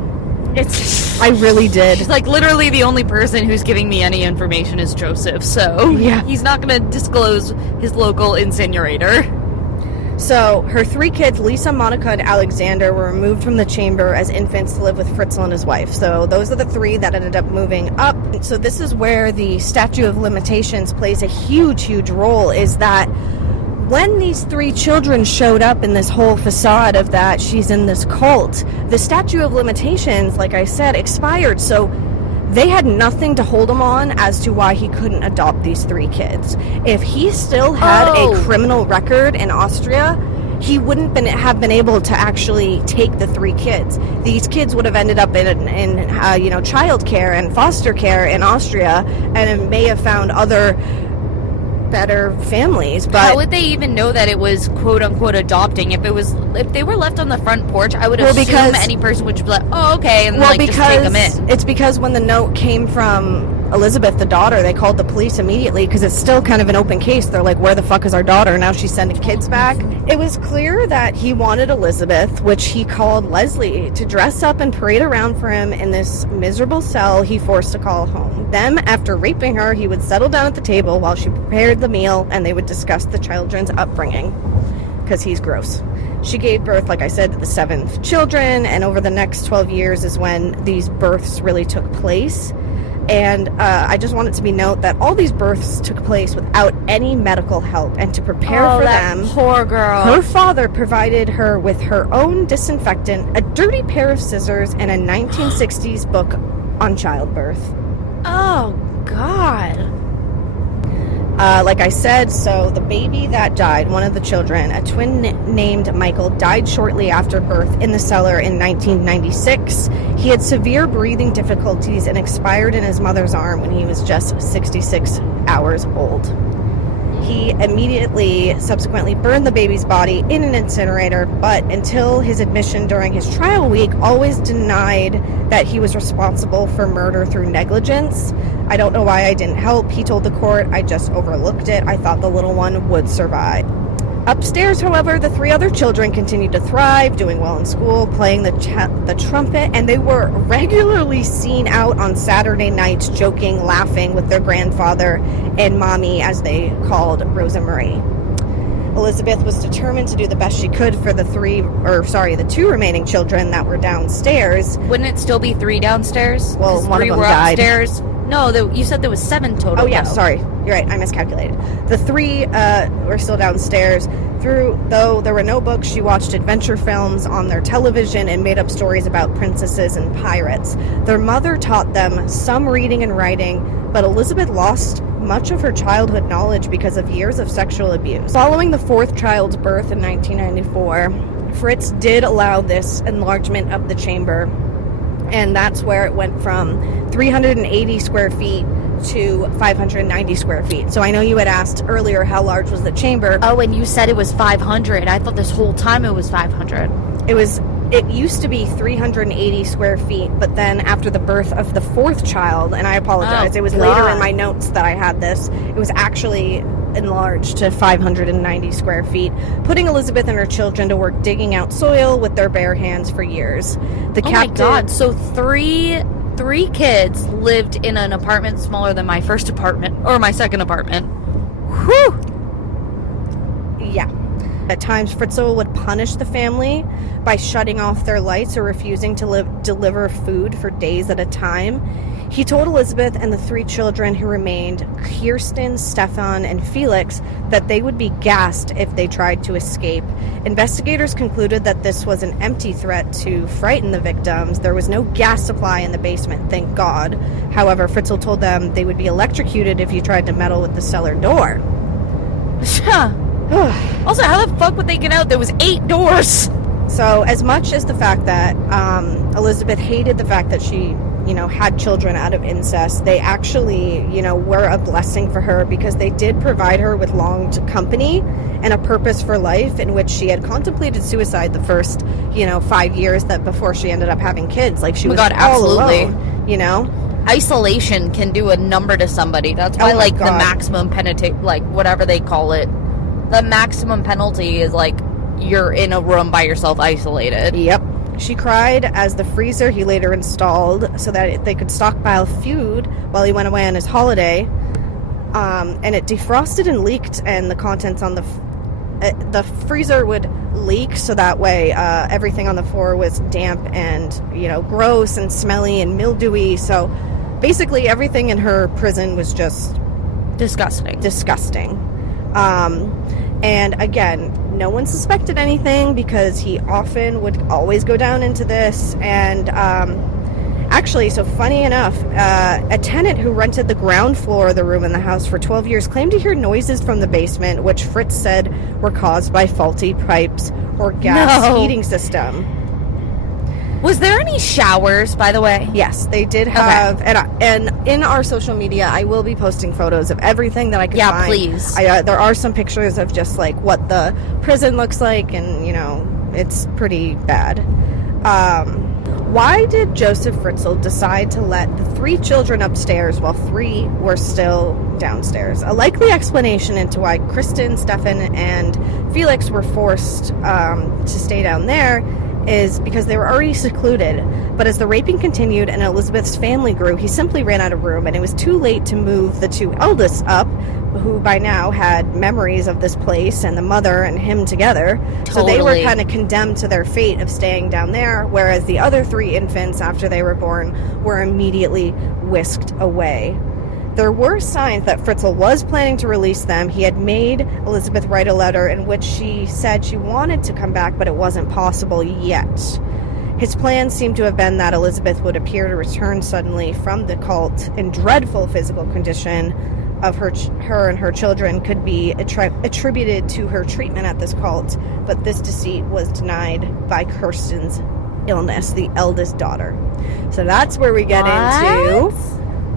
I really did. She's like, literally the only person who's giving me any information is Josef, so yeah, he's not going to disclose his local incinerator. So her 3 kids, Lisa, Monica, and Alexander, were removed from the chamber as infants to live with Fritzl and his wife. So those are the 3 that ended up moving up. So this is where the statute of limitations plays a huge, huge role, is that when these 3 children showed up in this whole facade of that she's in this cult, the statute of limitations, like I said, expired. So they had nothing to hold him on as to why he couldn't adopt these 3 kids. If he still had a criminal record in Austria, he wouldn't have been able to actually take the 3 kids. These kids would have ended up in child care and foster care in Austria, and it may have found other better families. But how would they even know that it was quote unquote adopting? If they were left on the front porch, I would assume any person would just be like, oh, okay, and just take them in. It's because when the note came from Elisabeth, the daughter, they called the police immediately because it's still kind of an open case. They're like, where the fuck is our daughter? Now she's sending kids back. It was clear that he wanted Elisabeth, which he called Leslie, to dress up and parade around for him in this miserable cell he forced to call home. Then, after raping her, he would settle down at the table while she prepared the meal, and they would discuss the children's upbringing, because he's gross. She gave birth, like I said, to the 7th children, and over the next 12 years is when these births really took place. And I just want it to be noted that all these births took place without any medical help, and to prepare for them, poor girl, her father provided her with her own disinfectant, a dirty pair of scissors, and a 1960s book on childbirth. Oh, God. Like I said, so the baby that died, one of the children, a twin named Michael, died shortly after birth in the cellar in 1996. He had severe breathing difficulties and expired in his mother's arm when he was just 66 hours old. He immediately, subsequently burned the baby's body in an incinerator, but until his admission during his trial week, always denied that he was responsible for murder through negligence. I don't know why I didn't help. He told the court, I just overlooked it. I thought the little one would survive. Upstairs, however, the 3 other children continued to thrive, doing well in school, playing the trumpet, and they were regularly seen out on Saturday nights joking, laughing with their grandfather and mommy, as they called Rosa Marie. Elisabeth was determined to do the best she could for the 2 remaining children that were downstairs. Wouldn't it still be 3 downstairs? Well, 'Cause one of 3 them were died. upstairs. No, you said there was 7 total. Oh, yeah, though. sorry. You're right, I miscalculated. The 3 were still downstairs. Though there were no books, she watched adventure films on their television and made up stories about princesses and pirates. Their mother taught them some reading and writing, but Elisabeth lost much of her childhood knowledge because of years of sexual abuse. Following the 4th child's birth in 1994, Fritz did allow this enlargement of the chamber, and that's where it went from 380 square feet to 590 square feet. So I know you had asked earlier how large was the chamber. Oh, and you said it was 500. I thought this whole time it was 500. It used to be 380 square feet, but then after the birth of the 4th child, and I apologize, Oh, it was God. later in my notes that I had this, it was actually enlarged to 590 square feet, putting Elisabeth and her children to work digging out soil with their bare hands for years. My God. So three kids lived in an apartment smaller than my first apartment, or my second apartment. Whew. Yeah. At times, Fritzl would punish the family by shutting off their lights or refusing to deliver food for days at a time. He told Elisabeth and the 3 children who remained, Kirsten, Stefan, and Felix, that they would be gassed if they tried to escape. Investigators concluded that this was an empty threat to frighten the victims. There was no gas supply in the basement, thank God. However, Fritzl told them they would be electrocuted if you tried to meddle with the cellar door. Also, how the fuck would they get out? There was 8 doors. So, as much as the fact that Elisabeth hated the fact that she, had children out of incest, they actually, were a blessing for her because they did provide her with long company and a purpose for life, in which she had contemplated suicide the first, 5 years that before she ended up having kids. Like, she was all absolutely. alone, Isolation can do a number to somebody. That's why, my the God. maximum penalty, whatever they call it, the maximum penalty is you're in a room by yourself, isolated. Yep. She cried as the freezer he later installed so that they could stockpile food while he went away on his holiday. And it defrosted and leaked, and the contents on the freezer would leak, so that way everything on the floor was damp and, gross and smelly and mildewy. So basically everything in her prison was just disgusting. And again, no one suspected anything because he often would always go down into this. And actually, so funny enough, a tenant who rented the ground floor of the room in the house for 12 years claimed to hear noises from the basement, which Fritz said were caused by faulty pipes or gas heating system. Was there any showers, by the way? Yes, they did have, and in our social media, I will be posting photos of everything that I can find. Yeah, please. There are some pictures of just what the prison looks like, and it's pretty bad. Why did Josef Fritzl decide to let the 3 children upstairs while 3 were still downstairs? A likely explanation into why Kristen, Stefan, and Felix were forced to stay down there is because they were already secluded. But as the raping continued and Elisabeth's family grew, he simply ran out of room, and it was too late to move the 2 eldest up, who by now had memories of this place and the mother and him together. Totally. So they were kind of condemned to their fate of staying down there, whereas the other 3 infants, after they were born, were immediately whisked away. There were signs that Fritzl was planning to release them. He had made Elisabeth write a letter in which she said she wanted to come back, but it wasn't possible yet. His plan seemed to have been that Elisabeth would appear to return suddenly from the cult in dreadful physical condition of her and her children could be attributed to her treatment at this cult, but this deceit was denied by Kirsten's illness, the eldest daughter. So that's where we get into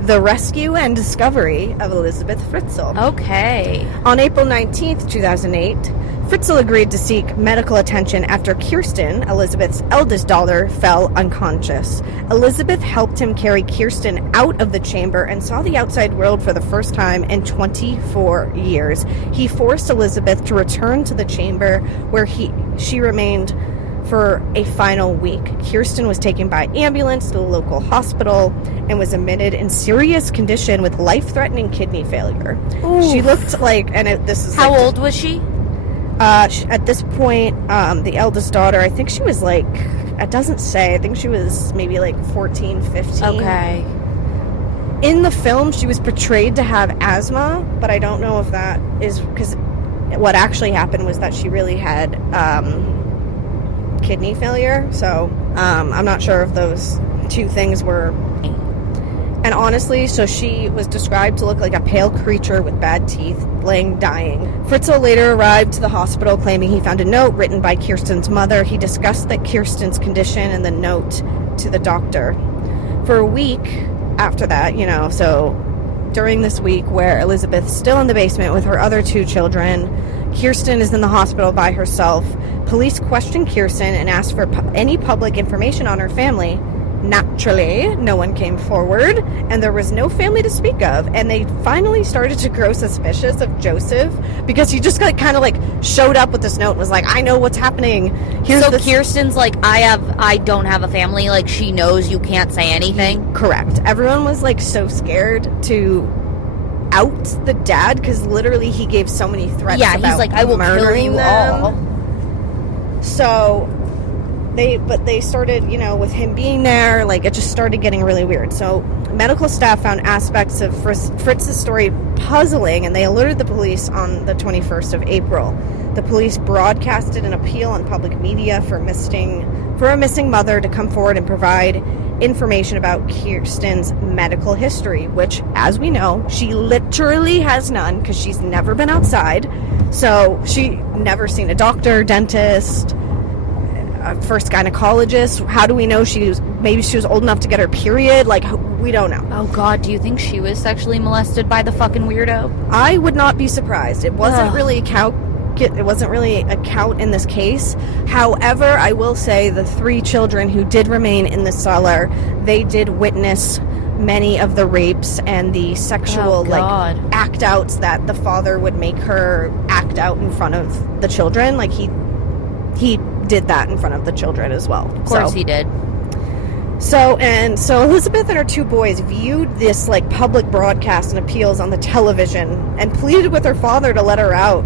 the rescue and discovery of Elisabeth Fritzl. Okay. On April 19th, 2008, Fritzl agreed to seek medical attention after Kirsten, Elisabeth's eldest daughter, fell unconscious. Elisabeth helped him carry Kirsten out of the chamber and saw the outside world for the first time in 24 years. He forced Elisabeth to return to the chamber where she remained for a final week. Kirsten was taken by ambulance to the local hospital and was admitted in serious condition with life-threatening kidney failure. Oof. She looked like, this is How like, old was she? at this point, the eldest daughter, I think she was like, it doesn't say, I think she was maybe like 14, 15. Okay. In the film, she was portrayed to have asthma, but I don't know if that is because what actually happened was that she really had kidney failure. So I'm not sure if those 2 things were. And honestly, so she was described to look like a pale creature with bad teeth, laying dying. Fritzl later arrived to the hospital claiming he found a note written by Kirsten's mother. He discussed that Kirsten's condition and the note to the doctor. For a week after that, so during this week where Elisabeth's still in the basement with her other 2 children, Kirsten is in the hospital by herself. Police questioned Kirsten and asked for any public information on her family. Naturally, no one came forward, and there was no family to speak of, and they finally started to grow suspicious of Joseph because he just kind of showed up with this note and was like, I know what's happening. So Kirsten's like, I don't have a family, like she knows you can't say anything? Correct. Everyone was so scared to out the dad because literally he gave so many threats about he's like, I will kill you them. all. So they started, with him being there, it just started getting really weird. So medical staff found aspects of Fritz's story puzzling, and they alerted the police on the 21st of April. The police broadcasted an appeal on public media for a missing mother to come forward and provide information about Kirsten's medical history, which, as we know, she literally has none because she's never been outside. So she never seen a doctor, dentist, first gynecologist. How do we know maybe she was old enough to get her period? We don't know. Oh God, do you think she was sexually molested by the fucking weirdo? I would not be surprised. It wasn't really a count in this case. However, I will say the 3 children who did remain in the cellar, they did witness many of the rapes and the sexual act outs that the father would make her act out in front of the children. He did that in front of the children as well. Of course he did. So Elisabeth and her 2 boys viewed this public broadcast and appeals on the television and pleaded with her father to let her out.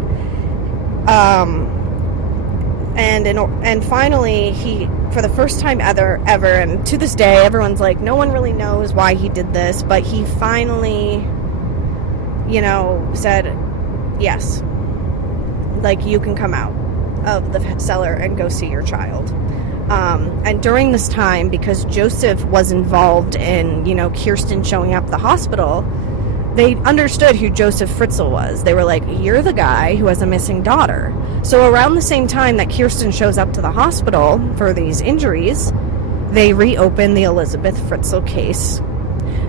And finally, he, for the first time ever, and to this day, everyone's like, no one really knows why he did this, but he finally, said, yes, you can come out of the cellar and go see your child. And during this time, because Joseph was involved in, Kirsten showing up at the hospital, they understood who Josef Fritzl was. They were like, you're the guy who has a missing daughter. So around the same time that Kirsten shows up to the hospital for these injuries, they reopen the Elisabeth Fritzl case.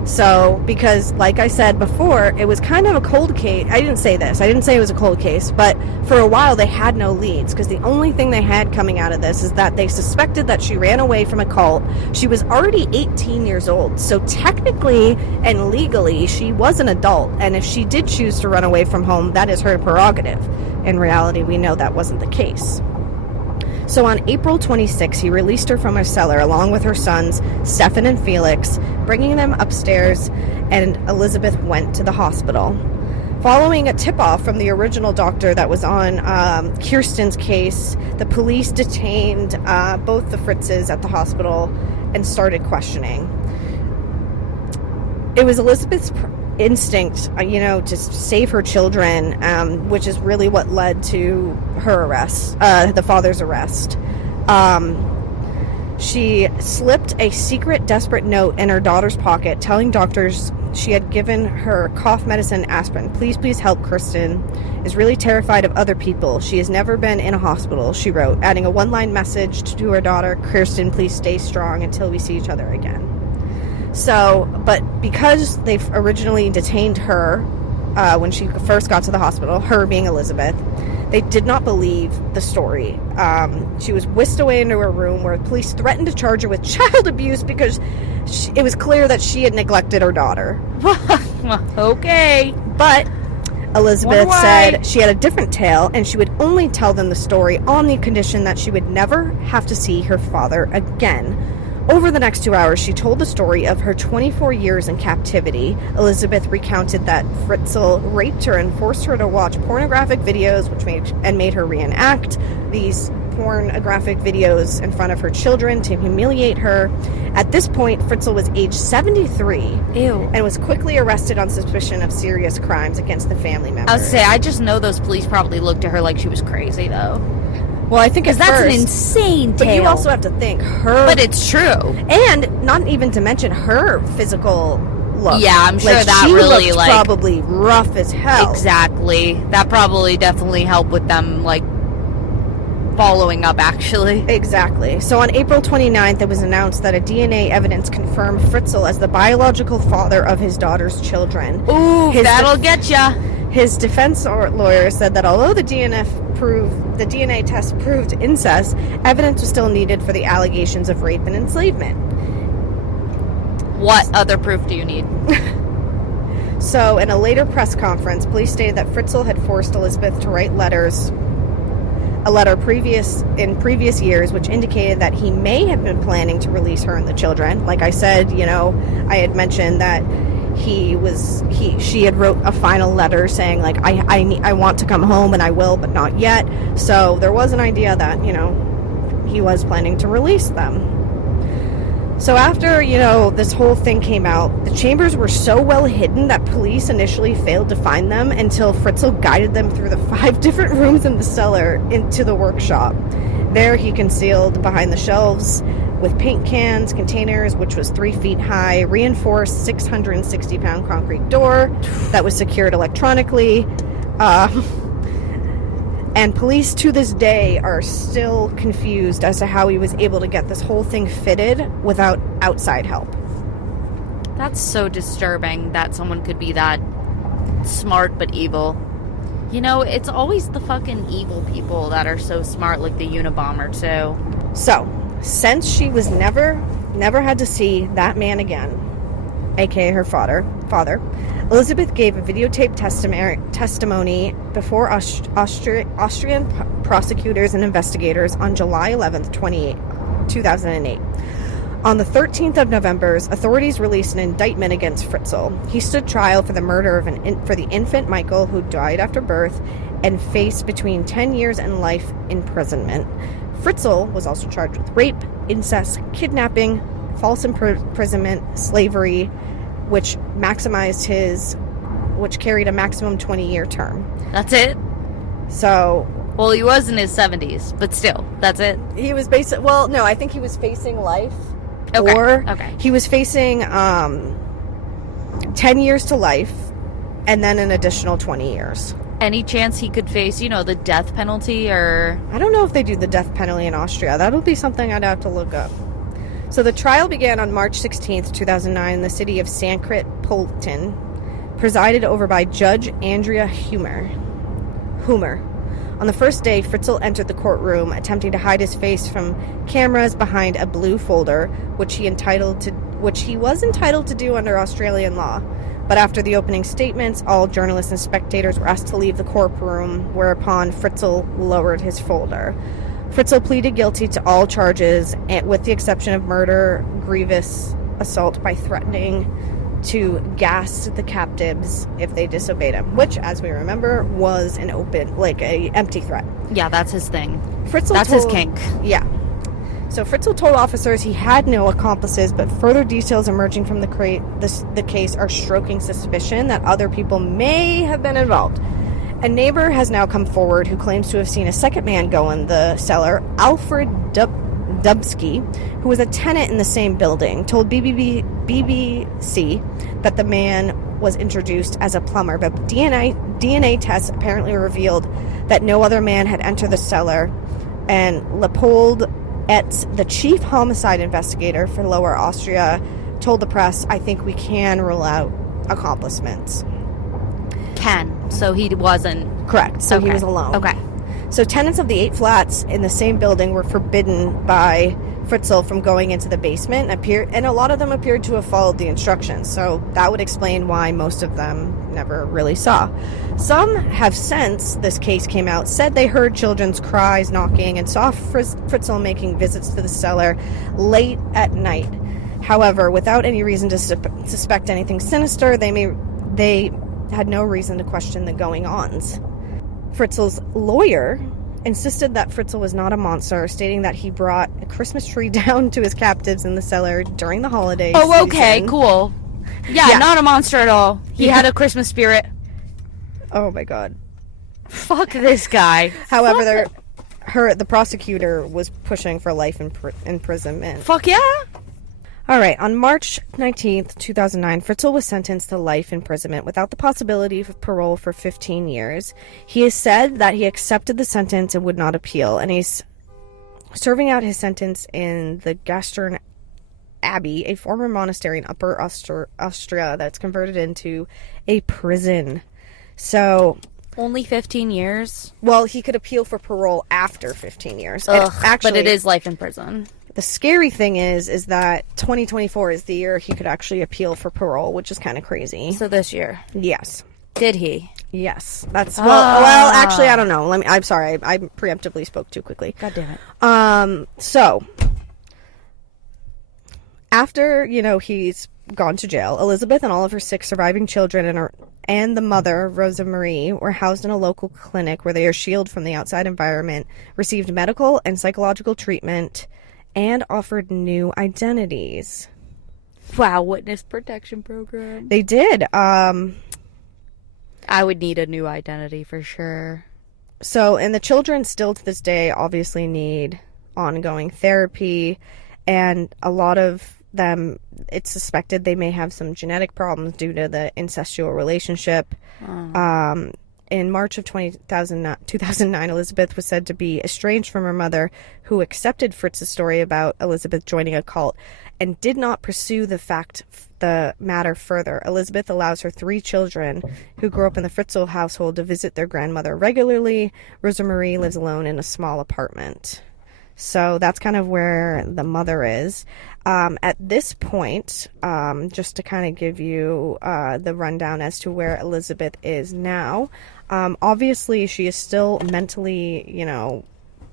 So, because, like I said before, it was kind of a cold case. I didn't say this. I didn't say it was a cold case, but for a while they had no leads, because the only thing they had coming out of this is that they suspected that she ran away from a cult. She was already 18 years old, so technically and legally she was an adult, and if she did choose to run away from home, that is her prerogative. In reality, we know that wasn't the case. So on April 26, he released her from her cellar along with her sons, Stefan and Felix, bringing them upstairs, and Elisabeth went to the hospital. Following a tip-off from the original doctor that was on Kirsten's case, the police detained both the Fritzes at the hospital and started questioning. It was Elisabeth's instinct, to save her children, which is really what led to her arrest, the father's arrest. She slipped a secret, desperate note in her daughter's pocket, telling doctors she had given her cough medicine, aspirin. Please help. Kirsten is really terrified of other people. She has never been in a hospital, she wrote, adding a one-line message to her daughter, Kirsten, please stay strong until we see each other again. So, but because they originally detained her when she first got to the hospital, her being Elisabeth, they did not believe the story. She was whisked away into her room where police threatened to charge her with child abuse because it was clear that she had neglected her daughter. Okay. But Elisabeth said she had a different tale, and she would only tell them the story on the condition that she would never have to see her father again. Over the next 2 hours, she told the story of her 24 years in captivity. Elisabeth recounted that Fritzl raped her and forced her to watch pornographic videos, which made her reenact these pornographic videos in front of her children to humiliate her. At this point, Fritzl was age 73. Ew. And was quickly arrested on suspicion of serious crimes against the family members. I would say, I just know those police probably looked at her like she was crazy, though. Well, I think because that's an insane tale. But you also have to think her. But it's true, and not even to mention her physical look. Yeah, I'm sure that she really looked probably rough as hell. Exactly. That probably definitely helped with them following up. Actually, exactly. So on April 29th, it was announced that a DNA evidence confirmed Fritzl as the biological father of his daughter's children. Ooh, that'll get ya. His defense lawyer said that although the DNA test proved incest, evidence was still needed for the allegations of rape and enslavement. What other proof do you need? So, in a later press conference, police stated that Fritzl had forced Elisabeth to write a letter in previous years, which indicated that he may have been planning to release her and the children. Like I said, I had mentioned that she had wrote a final letter saying I want to come home and I will, but not yet. So there was an idea that he was planning to release them. So after this whole thing came out, the chambers were so well hidden that police initially failed to find them until Fritzl guided them through the 5 different rooms in the cellar into the workshop. There he concealed behind the shelves with paint cans, containers, which was 3 feet high, reinforced 660-pound concrete door that was secured electronically. And police to this day are still confused as to how he was able to get this whole thing fitted without outside help. That's so disturbing that someone could be that smart but evil. It's always the fucking evil people that are so smart, like the Unabomber, too. So, since she was never had to see that man again, aka her father, Elisabeth gave a videotaped testimony before Austrian prosecutors and investigators on July 11th, 2008. On the 13th of November, authorities released an indictment against Fritzl. He stood trial for the murder for the infant Michael, who died after birth, and faced between 10 years and life imprisonment. Fritzl was also charged with rape, incest, kidnapping, false imprisonment, slavery, which carried a maximum 20-year term. That's it? So... Well, he was in his 70s, but still, that's it? He was basically... Well, no, I think he was facing life. Okay. Or okay. He was facing 10 years to life, and then an additional 20 years. Any chance he could face, the death penalty, or... I don't know if they do the death penalty in Austria. That'll be something I'd have to look up. So the trial began on March 16th, 2009 in the city of Sankrit, Polton, presided over by Judge Andrea Humer. On the first day, Fritzl entered the courtroom, attempting to hide his face from cameras behind a blue folder, which he was entitled to do under Australian law. But after the opening statements, all journalists and spectators were asked to leave the courtroom, whereupon Fritzl lowered his folder. Fritzl pleaded guilty to all charges, with the exception of murder, grievous assault by threatening to gas the captives if they disobeyed him, which, as we remember, was an empty threat. Yeah, that's his thing. That's his kink. Yeah. So Fritzl told officers he had no accomplices, but further details emerging from the case are stroking suspicion that other people may have been involved. A neighbor has now come forward who claims to have seen a second man go in the cellar. Alfred Dubsky, who was a tenant in the same building, told BBC that the man was introduced as a plumber, but DNA tests apparently revealed that no other man had entered the cellar, and Leopold Etz, the chief homicide investigator for Lower Austria, told the press, "I think we can rule out accomplishments." So he wasn't... Correct. So okay. He was alone. Okay. So tenants of the 8 flats in the same building were forbidden by Fritzl from going into the basement, and a lot of them appeared to have followed the instructions. So that would explain why most of them never really saw. Some have, since this case came out, said they heard children's cries, knocking, and saw Fritzl making visits to the cellar late at night. However, without any reason to suspect anything sinister, they had no reason to question the going-ons. Fritzl's lawyer insisted that Fritzl was not a monster, stating that he brought a Christmas tree down to his captives in the cellar during the holidays. Oh, okay, cool. Yeah, not a monster at all. He had a Christmas spirit. Oh my god. Fuck this guy. However, the prosecutor was pushing for life imprisonment. Fuck yeah. All right, on March 19th, 2009, Fritzl was sentenced to life imprisonment without the possibility of parole for 15 years. He has said that he accepted the sentence and would not appeal, and he's serving out his sentence in the Gastern Abbey, a former monastery in Upper Austria that's converted into a prison. So... Only 15 years? Well, he could appeal for parole after 15 years. Ugh, actually, but it is life in prison. The scary thing is that 2024 is the year he could actually appeal for parole, which is kind of crazy. So this year? Yes. Did he? Yes. That's well, actually, I don't know. I'm sorry. I preemptively spoke too quickly. God damn it. So after, he's gone to jail, Elisabeth and all of her 6 surviving children and the mother, Rosa Marie, were housed in a local clinic where they are shielded from the outside environment, received medical and psychological treatment, and offered new identities. Wow, witness protection program. They did. I would need a new identity for sure. So, and the children still to this day obviously need ongoing therapy, and a lot of them, it's suspected they may have some genetic problems due to the incestual relationship. In March of 2009, Elisabeth was said to be estranged from her mother, who accepted Fritz's story about Elisabeth joining a cult and did not pursue the matter further. Elisabeth allows her 3 children, who grew up in the Fritzl household, to visit their grandmother regularly. Rosa Marie lives alone in a small apartment. So that's kind of where the mother is. At this point, just to kind of give you the rundown as to where Elisabeth is now, obviously she is still mentally,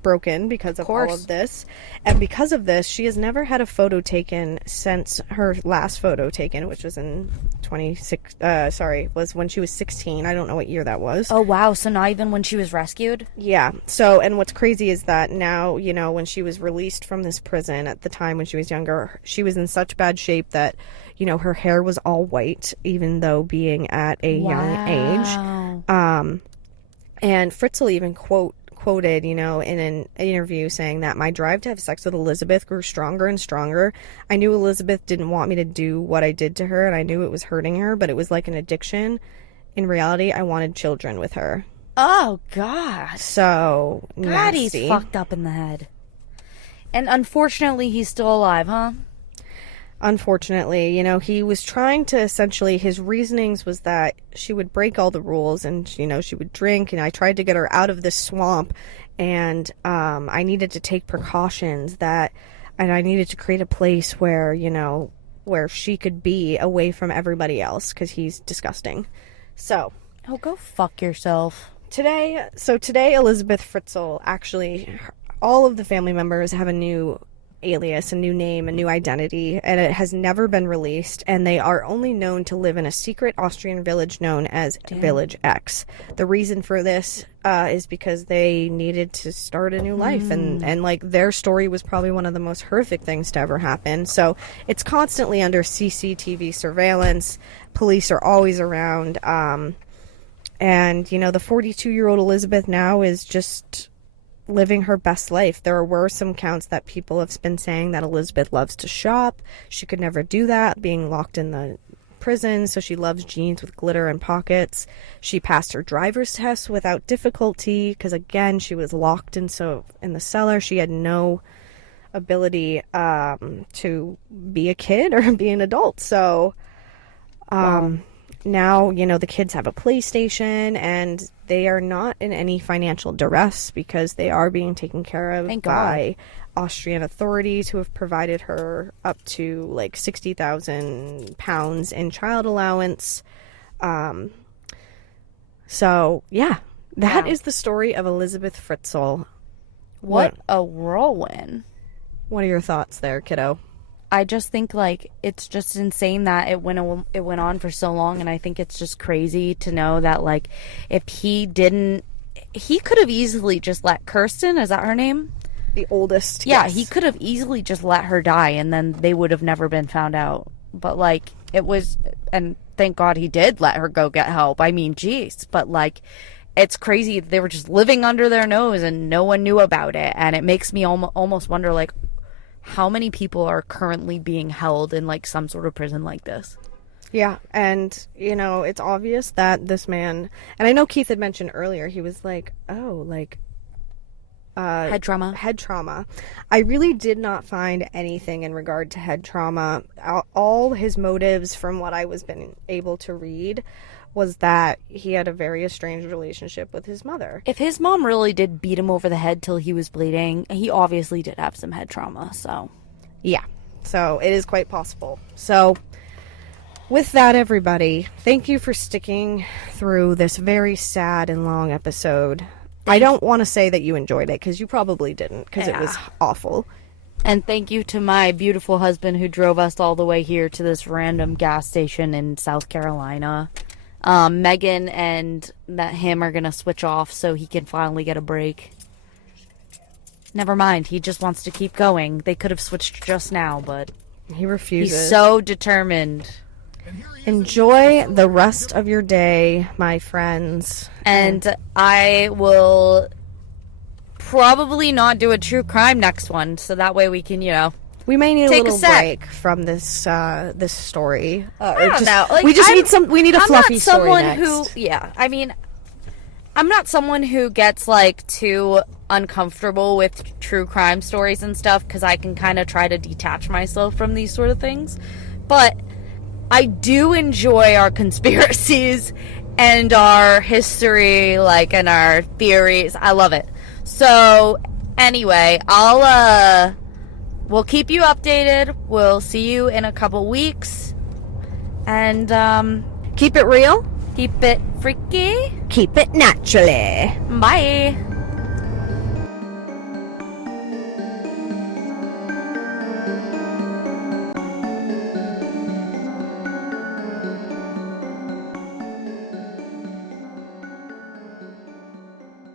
broken because of all of this. And because of this, she has never had a photo taken since her last photo taken, which was in was when she was 16. I don't know what year that was. Oh, wow. So not even when she was rescued? Yeah. So, and what's crazy is that now, when she was released from this prison at the time when she was younger, she was in such bad shape that, her hair was all white, even though being at a young age. And Fritzl even quoted, in an interview saying that my drive to have sex with Elisabeth grew stronger and stronger. I knew Elisabeth didn't want me to do what I did to her, and I knew it was hurting her, but it was like an addiction. In reality, I wanted children with her. Oh, God. So, God, nasty. he's fucked up in the head. And unfortunately, he's still alive, huh? unfortunately. You know, he was trying to essentially, his reasonings was that she would break all the rules and, you know, she would drink, and I tried to get her out of this swamp, and I needed to take precautions and I needed to create a place where, you know, where she could be away from everybody else, because he's disgusting. So. Oh, go fuck yourself. Today, Elisabeth Fritzl, actually, all of the family members have a new alias, a new name, a new identity, and it has never been released, and they are only known to live in a secret Austrian village known as Village X. The reason for this is because they needed to start a new life, and like, their story was probably one of the most horrific things to ever happen. So it's constantly under CCTV surveillance. Police are always around, and, you know, the 42-year-old Elisabeth now is just living her best life. There were some counts that people have been saying that Elisabeth loves to shop. She could never do that, being locked in the prison, so she loves jeans with glitter and pockets. She passed her driver's test without difficulty, because, again, she was locked in the cellar. She had no ability to be a kid or be an adult. So, now, you know, the kids have a PlayStation, and they are not in any financial duress because they are being taken care of by Austrian authorities, who have provided her up to like £60,000 in child allowance. So, yeah, that is the story of Elisabeth Fritzl. What a whirlwind. What are your thoughts there, kiddo? I just think, like, it's just insane that it went on for so long, and I think it's just crazy to know that, like, if he could have easily just let Kirsten, is that her name? The oldest. Yeah, yes. He could have easily just let her die, and then they would have never been found out. But, like, it was, and thank God he did let her go get help. I mean, geez, but, like, it's crazy. They were just living under their nose, and no one knew about it, and it makes me almost wonder, like, how many people are currently being held in, like, some sort of prison like this? Yeah, and, you know, it's obvious that this man, and I know Keith had mentioned earlier, he was like, oh, like, head trauma. Head trauma. I really did not find anything in regard to head trauma. All his motives, from what I was been able to read, was that he had a very estranged relationship with his mother. If his mom really did beat him over the head till he was bleeding, he obviously did have some head trauma, so. Yeah, so it is quite possible. So, with that, everybody, thank you for sticking through this very sad and long episode. I don't want to say that you enjoyed it, because you probably didn't, because it was awful. And thank you to my beautiful husband who drove us all the way here to this random gas station in South Carolina. Megan and him are gonna switch off so he can finally get a break. Never mind, he just wants to keep going. They could have switched just now, but he refuses. He's so determined. Enjoy the rest of your day, my friends. And I will probably not do a true crime next one, so that way we can, you know, we may need take a little break from this this story. I don't know. Like, we just need a fluffy story next. I mean, I'm not someone who gets, like, too uncomfortable with true crime stories and stuff, because I can kind of try to detach myself from these sort of things. But I do enjoy our conspiracies and our history, like, and our theories. I love it. So, anyway, we'll keep you updated. We'll see you in a couple weeks. And, keep it real. Keep it freaky. Keep it naturally. Bye.